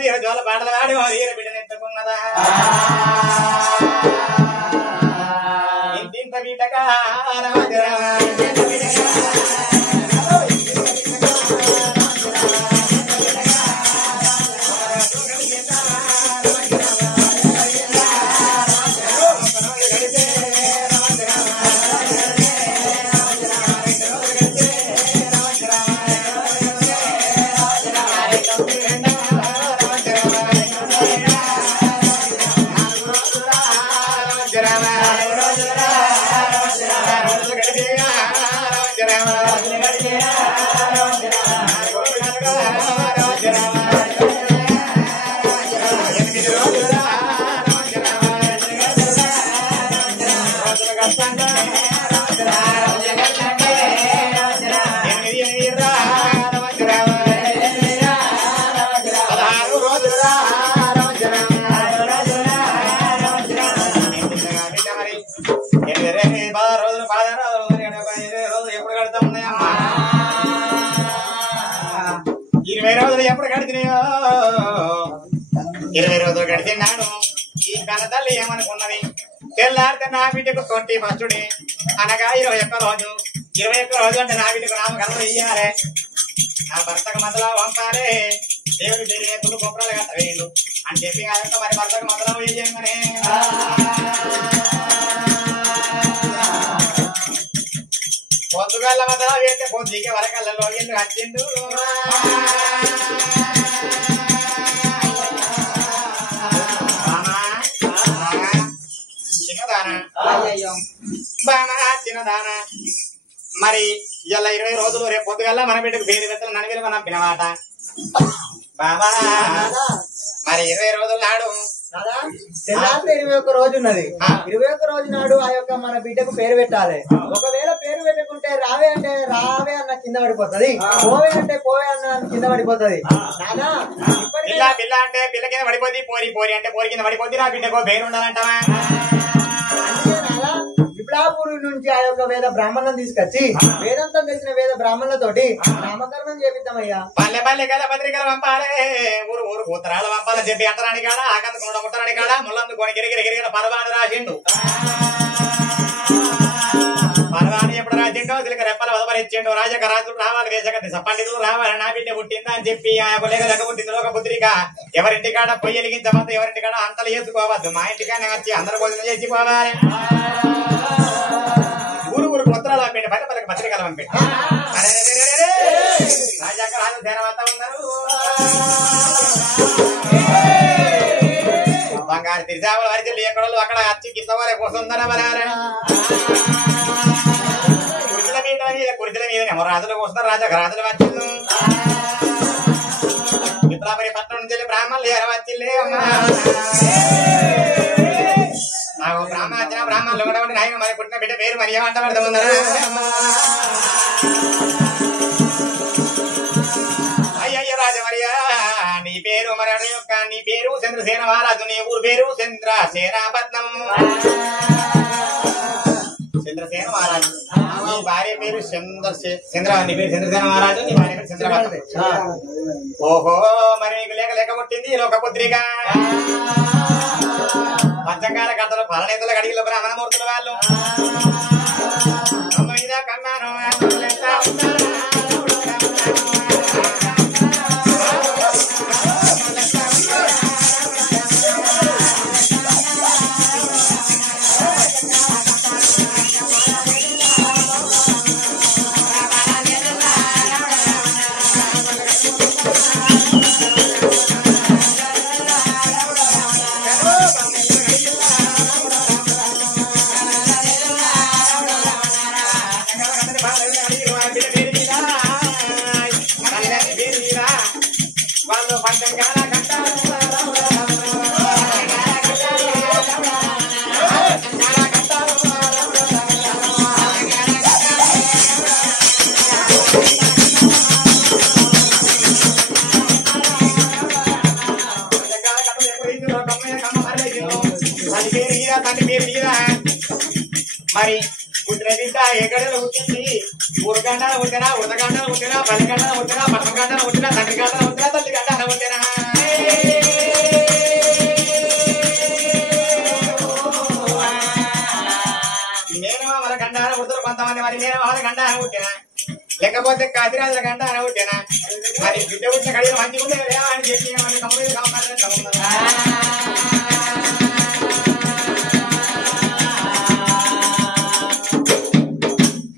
తీర జోల పాటలు వాడి తీర బిడ్డను ఎత్తుకున్నదా ఇంటింత బిడ్డగా ఎప్పుడు గడిచినాయో 20 రోజులు గడిచినాడు. ఈ కన్న తల్లి ఏమనుకున్నది తెల్లారితే నా బిడ్డకు 21st డే అనగా 21 రోజు 21 రోజు అంటే నా బిడ్డకు నామకరణం ఇయ్యాలి నా భర్తకు మతలా పంపాలి దేవుడి తెలియ ఎప్పుడు గొప్పలు కట్టవేయండు అని చెప్పి కాదంటే మరి భర్తకు మతలా వేయగానే పొద్దుగల్ల మతలా వేస్తే పొద్దుకే వరకల్లలో ఎందుకు వచ్చిండు చిన్నదానా మరి ఇలా 20 రోజులు రేపు పొద్దుగల్లా మన బిడ్డకు పేరు వెత్తలు నన్ను విలువ నంపినమాట బాబా మరి 20 రోజులు నాడు 21 రోజు ఉన్నది 21 రోజు నాడు ఆ యొక్క మన బిడ్డకు పేరు పెట్టాలి. ఒకవేళ పేరు పెట్టకుంటే రావే అంటే రావే అన్న కింద పడిపోతుంది, పోవే అంటే పోవే అన్న కింద పడిపోతుంది. పిల్ల పిల్ల అంటే పిల్ల కింద పడిపోద్ది, పోరి పోరి అంటే పోరి కింద పడిపోద్ది. నా బిడ్డకు పేరు ఉండాలంటావా? విప్లాపూర్ నుంచి ఆ యొక్క వేద బ్రాహ్మణులను తీసుకొచ్చి వేదంతం తెలిసిన వేద బ్రాహ్మణులతోటి నామకరణం చేపిద్దామయ్యా. పల్లె పల్లె కదా పత్రికలు పంపాలి, ఊరు ఊరు కూతురాలు పంపాలి. చెప్పి ఎత్తరాని కాడ ఆకంద కొండ ముట్టరాని కాడ ముళ్ళందు కొని గిరిగిరిగిరిగిన పర్వాణి రాసిండు. పర్వాణి ఎప్పుడు రాసిండో తిలక రెప్పల వదపరిచ్చిండు. రాజక రాజులు రావాలి, దేశగతి సపండితులు రావాలి. నా బిడ్డ పుట్టిందా అని చెప్పి ఆ లేక లెక్క పుట్టింది ఒక పుత్రిక. ఎవరింటికాడ పొయ్యి వెలిగించవద్దు, ఎవరింటికాడ అంతలు వేసుకోవద్దు. మా ఇంటికానే వచ్చి అందరు భోజనం చేసిపోవాలి. ఊరు ఊరు ఉత్తరాలు పంపండి, పల్లె పల్లెకి పత్రికలు పంపండి. రాజాక రాజు ధనవంతా ఉన్నారు. బంగారు తిరిసావులు వరిచెల్లి ఎక్కడో అక్కడ వచ్చి కింద వారే కూర్చుందరా బలారా. కుడిసెల మీద రాజులు కూర్చున్నారు. రాజాక రాజులు వచ్చిండు. విప్లాపరి పట్టణం నుంచి వెళ్ళి బ్రాహ్మణులు ఎర వచ్చిల్లే అమ్మా. నాకు బ్రాహ్మణ వచ్చిన బ్రాహ్మణులు కూడా ఉండి నాయన మరి పుట్టిన బిడ్డ పేరు మరి ఏమంట పడతా ఉన్నారా? అయ్యయ్య రాజమరియా నీ పేరు మరి యొక్క నీ పేరు చంద్రసేన మహారాజు, నీ ఊరు పేరు చంద్రసేనాపట్నం. చంద్రసేన మహారాజు, నీ భార్య పేరు చంద్ర నీ పేరు చంద్రసేన మహారాజు, నీ భార్య పేరు చంద్రపట్నం. ఓహో మరి నీకు లేక లేక పుట్టింది లోక పుత్రిక. పంచకాల కథలు పలనేతలు అడిగిలో బ్రాహ్మణమూర్తులు వాళ్ళు మీద కమ్మాను వాళ్ళు పంచంగాల కట్టారు. తండ్రి పేరు మీద మరి పుట్టిన బిడ్డ ఎక్కడలో పుట్టింది. ఊరుగంటలు పుట్టినా, ఉదగంటలు పుట్టినా, పల్లి గంటలు పుట్టినా, పట్టం గంటలు పుట్టినా, తండ్రి గంటలు పుట్టినా, తల్లి గంటలు పుట్టినా. మరి నేను వాళ్ళ గంట అనుకుంటున్నా లేకపోతే కాశీరాజుల గంట అనుకుంటున్నా మరి బిడ్డ పుట్టిన కడిగి మంచిగా ఉండే లేదా అని చెప్పి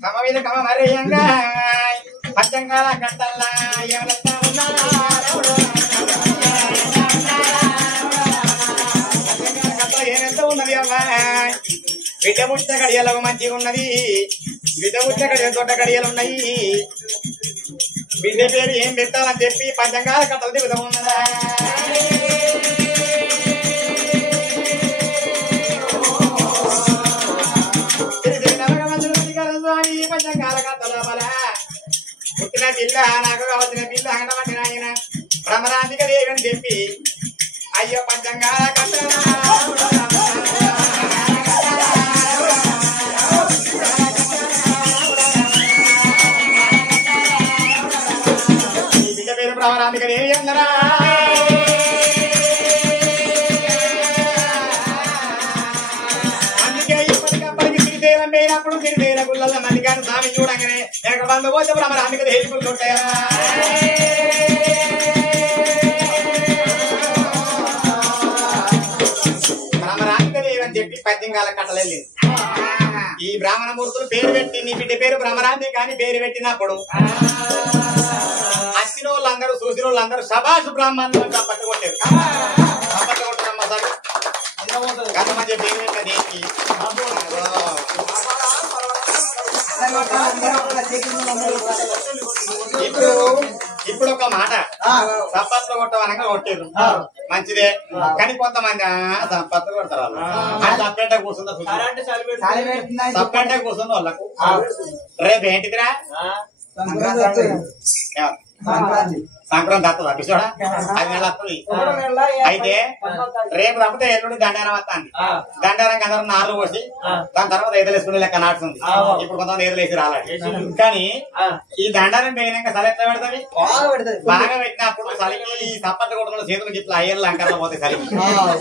కమ మీద కమ మరేయంగా పంచంగాల గంటల్లా ఎవరంతా ఉన్నారు ఏమెంత ఉన్నది అమ్మా బిడ్డ పుట్టిన గడియలకు మంచిగా ఉన్నది బిడ్డ పుట్టిన గడియ తోట గడియలు ఉన్నాయి బిడ్డ పేరు ఏం పెట్టాలని చెప్పి పంచంగాల కట్టలు దిగుతా ఉన్నదా స్వామి పంచంగాల కట్టల పుట్టిన పిల్ల నాకు కావలసిన పిల్ల అంగటమంటే ఆయన బ్రహ్మరాధిక దేవి అని చెప్పి అయ్యో పంచంగాల కట్టల బ్రహ్మరాధిక దేవి అందరా అందుకే ఇప్పటికప్పటికి సిరిదేలం పోయినప్పుడు సిరిదేల గుళ్ళల్లో మల్లికార్జున స్వామి చూడగానే ఎనక బంధు పోతే బ్రహ్మరాధిక దేవి గుళ్ళు ఉంటాయా బ్రహ్మరాధిక దేవి అని చెప్పి పంచంగాల కట్టలేదు ఈ బ్రాహ్మణ మూర్తులు పేరు పెట్టి నీ బిడ్డ పేరు బ్రహ్మరాధి కానీ పేరు పెట్టినప్పుడు అచ్చిన వాళ్ళందరూ చూసిన వాళ్ళందరూ సభాష్ బ్రాహ్మణులు పట్టుకొట్టారు పట్టుకొట్టారమ్మ సార్ గతమంది పేరు పెట్టిన దేనికి ఇప్పుడు ఒక మాట సంపత్తులు కొట్టవనగా కొట్టారు మంచిదే కానీ కొంతమంది సంపత్తులు కొడతారు వాళ్ళు సపరేట్ కూర్చుందా సపరేట్ కూర్చున్న వాళ్ళకు రేపు ఏంటిదిరా సంక్రాంతి వస్తుంది అపిసోడా 5 నెలలు వస్తుంది అయితే రేపు తప్పితే ఎల్లుండి దండారం వస్తాను దండారం అందరూ నార్లు పోసి దాని తర్వాత ఏదలు వేసుకునే లెక్క నాటుతుంది ఇప్పుడు కొంతమంది ఏదలు వేసి రాలేదు కానీ ఈ దండారం పోయినాక సరి ఎట్లా పెడతావి బాగా పెట్టినప్పుడు చలికి ఈ సప్పట్లు కొట్టుకున్న చేతులకు ఇట్లా అయ్యర్లు అంకర్లు పోతాయి చలికి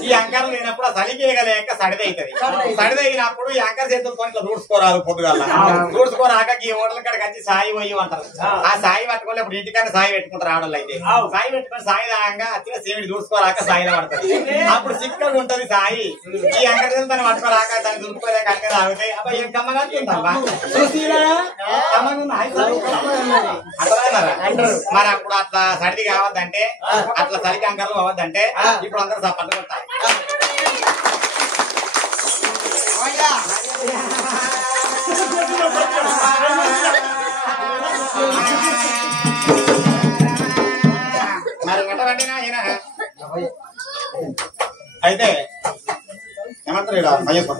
ఈ అంకర్లు లేనప్పుడు ఆ చలికి వేయగలేక సడిది అవుతుంది సడిది అయినప్పుడు ఈ అంకర చేతులతో ఇట్లా దూడ్చుకోరాదు పొద్దుగల దూడ్చుకోరాక ఈ హోటల్ కాడికి వచ్చి సాయి పోయి అంటారు ఆ సాయి పట్టుకోలే ఇప్పుడు ఇంటికన్నా సాయి పెట్టుకుంటారు ఆడవాళ్ళు అయితే సాయి పెట్టుకుని సాయి దాకా అతిగా సేవిడి దూడ్చుకోరాక సాయిలో పడుతుంది అప్పుడు సిక్కగా ఉంటది సాయి ఈ అంకర చేతులు పట్టుకోరాక దాన్ని దుడుకోలేక అంకర తాగుతాయి అబ్బాయి ఏం కమ్మగా మరి అప్పుడు అట్లా సడిది కావద్దంటే అట్లా చలికి అంకర్లు కావద్దంటే ఇప్పుడు అందరూ సప్పట్లు కొట్టాలి మరి వెంటనే ఆయన అయితే ఏమంటారు ఇక్కడ మహేశ్వర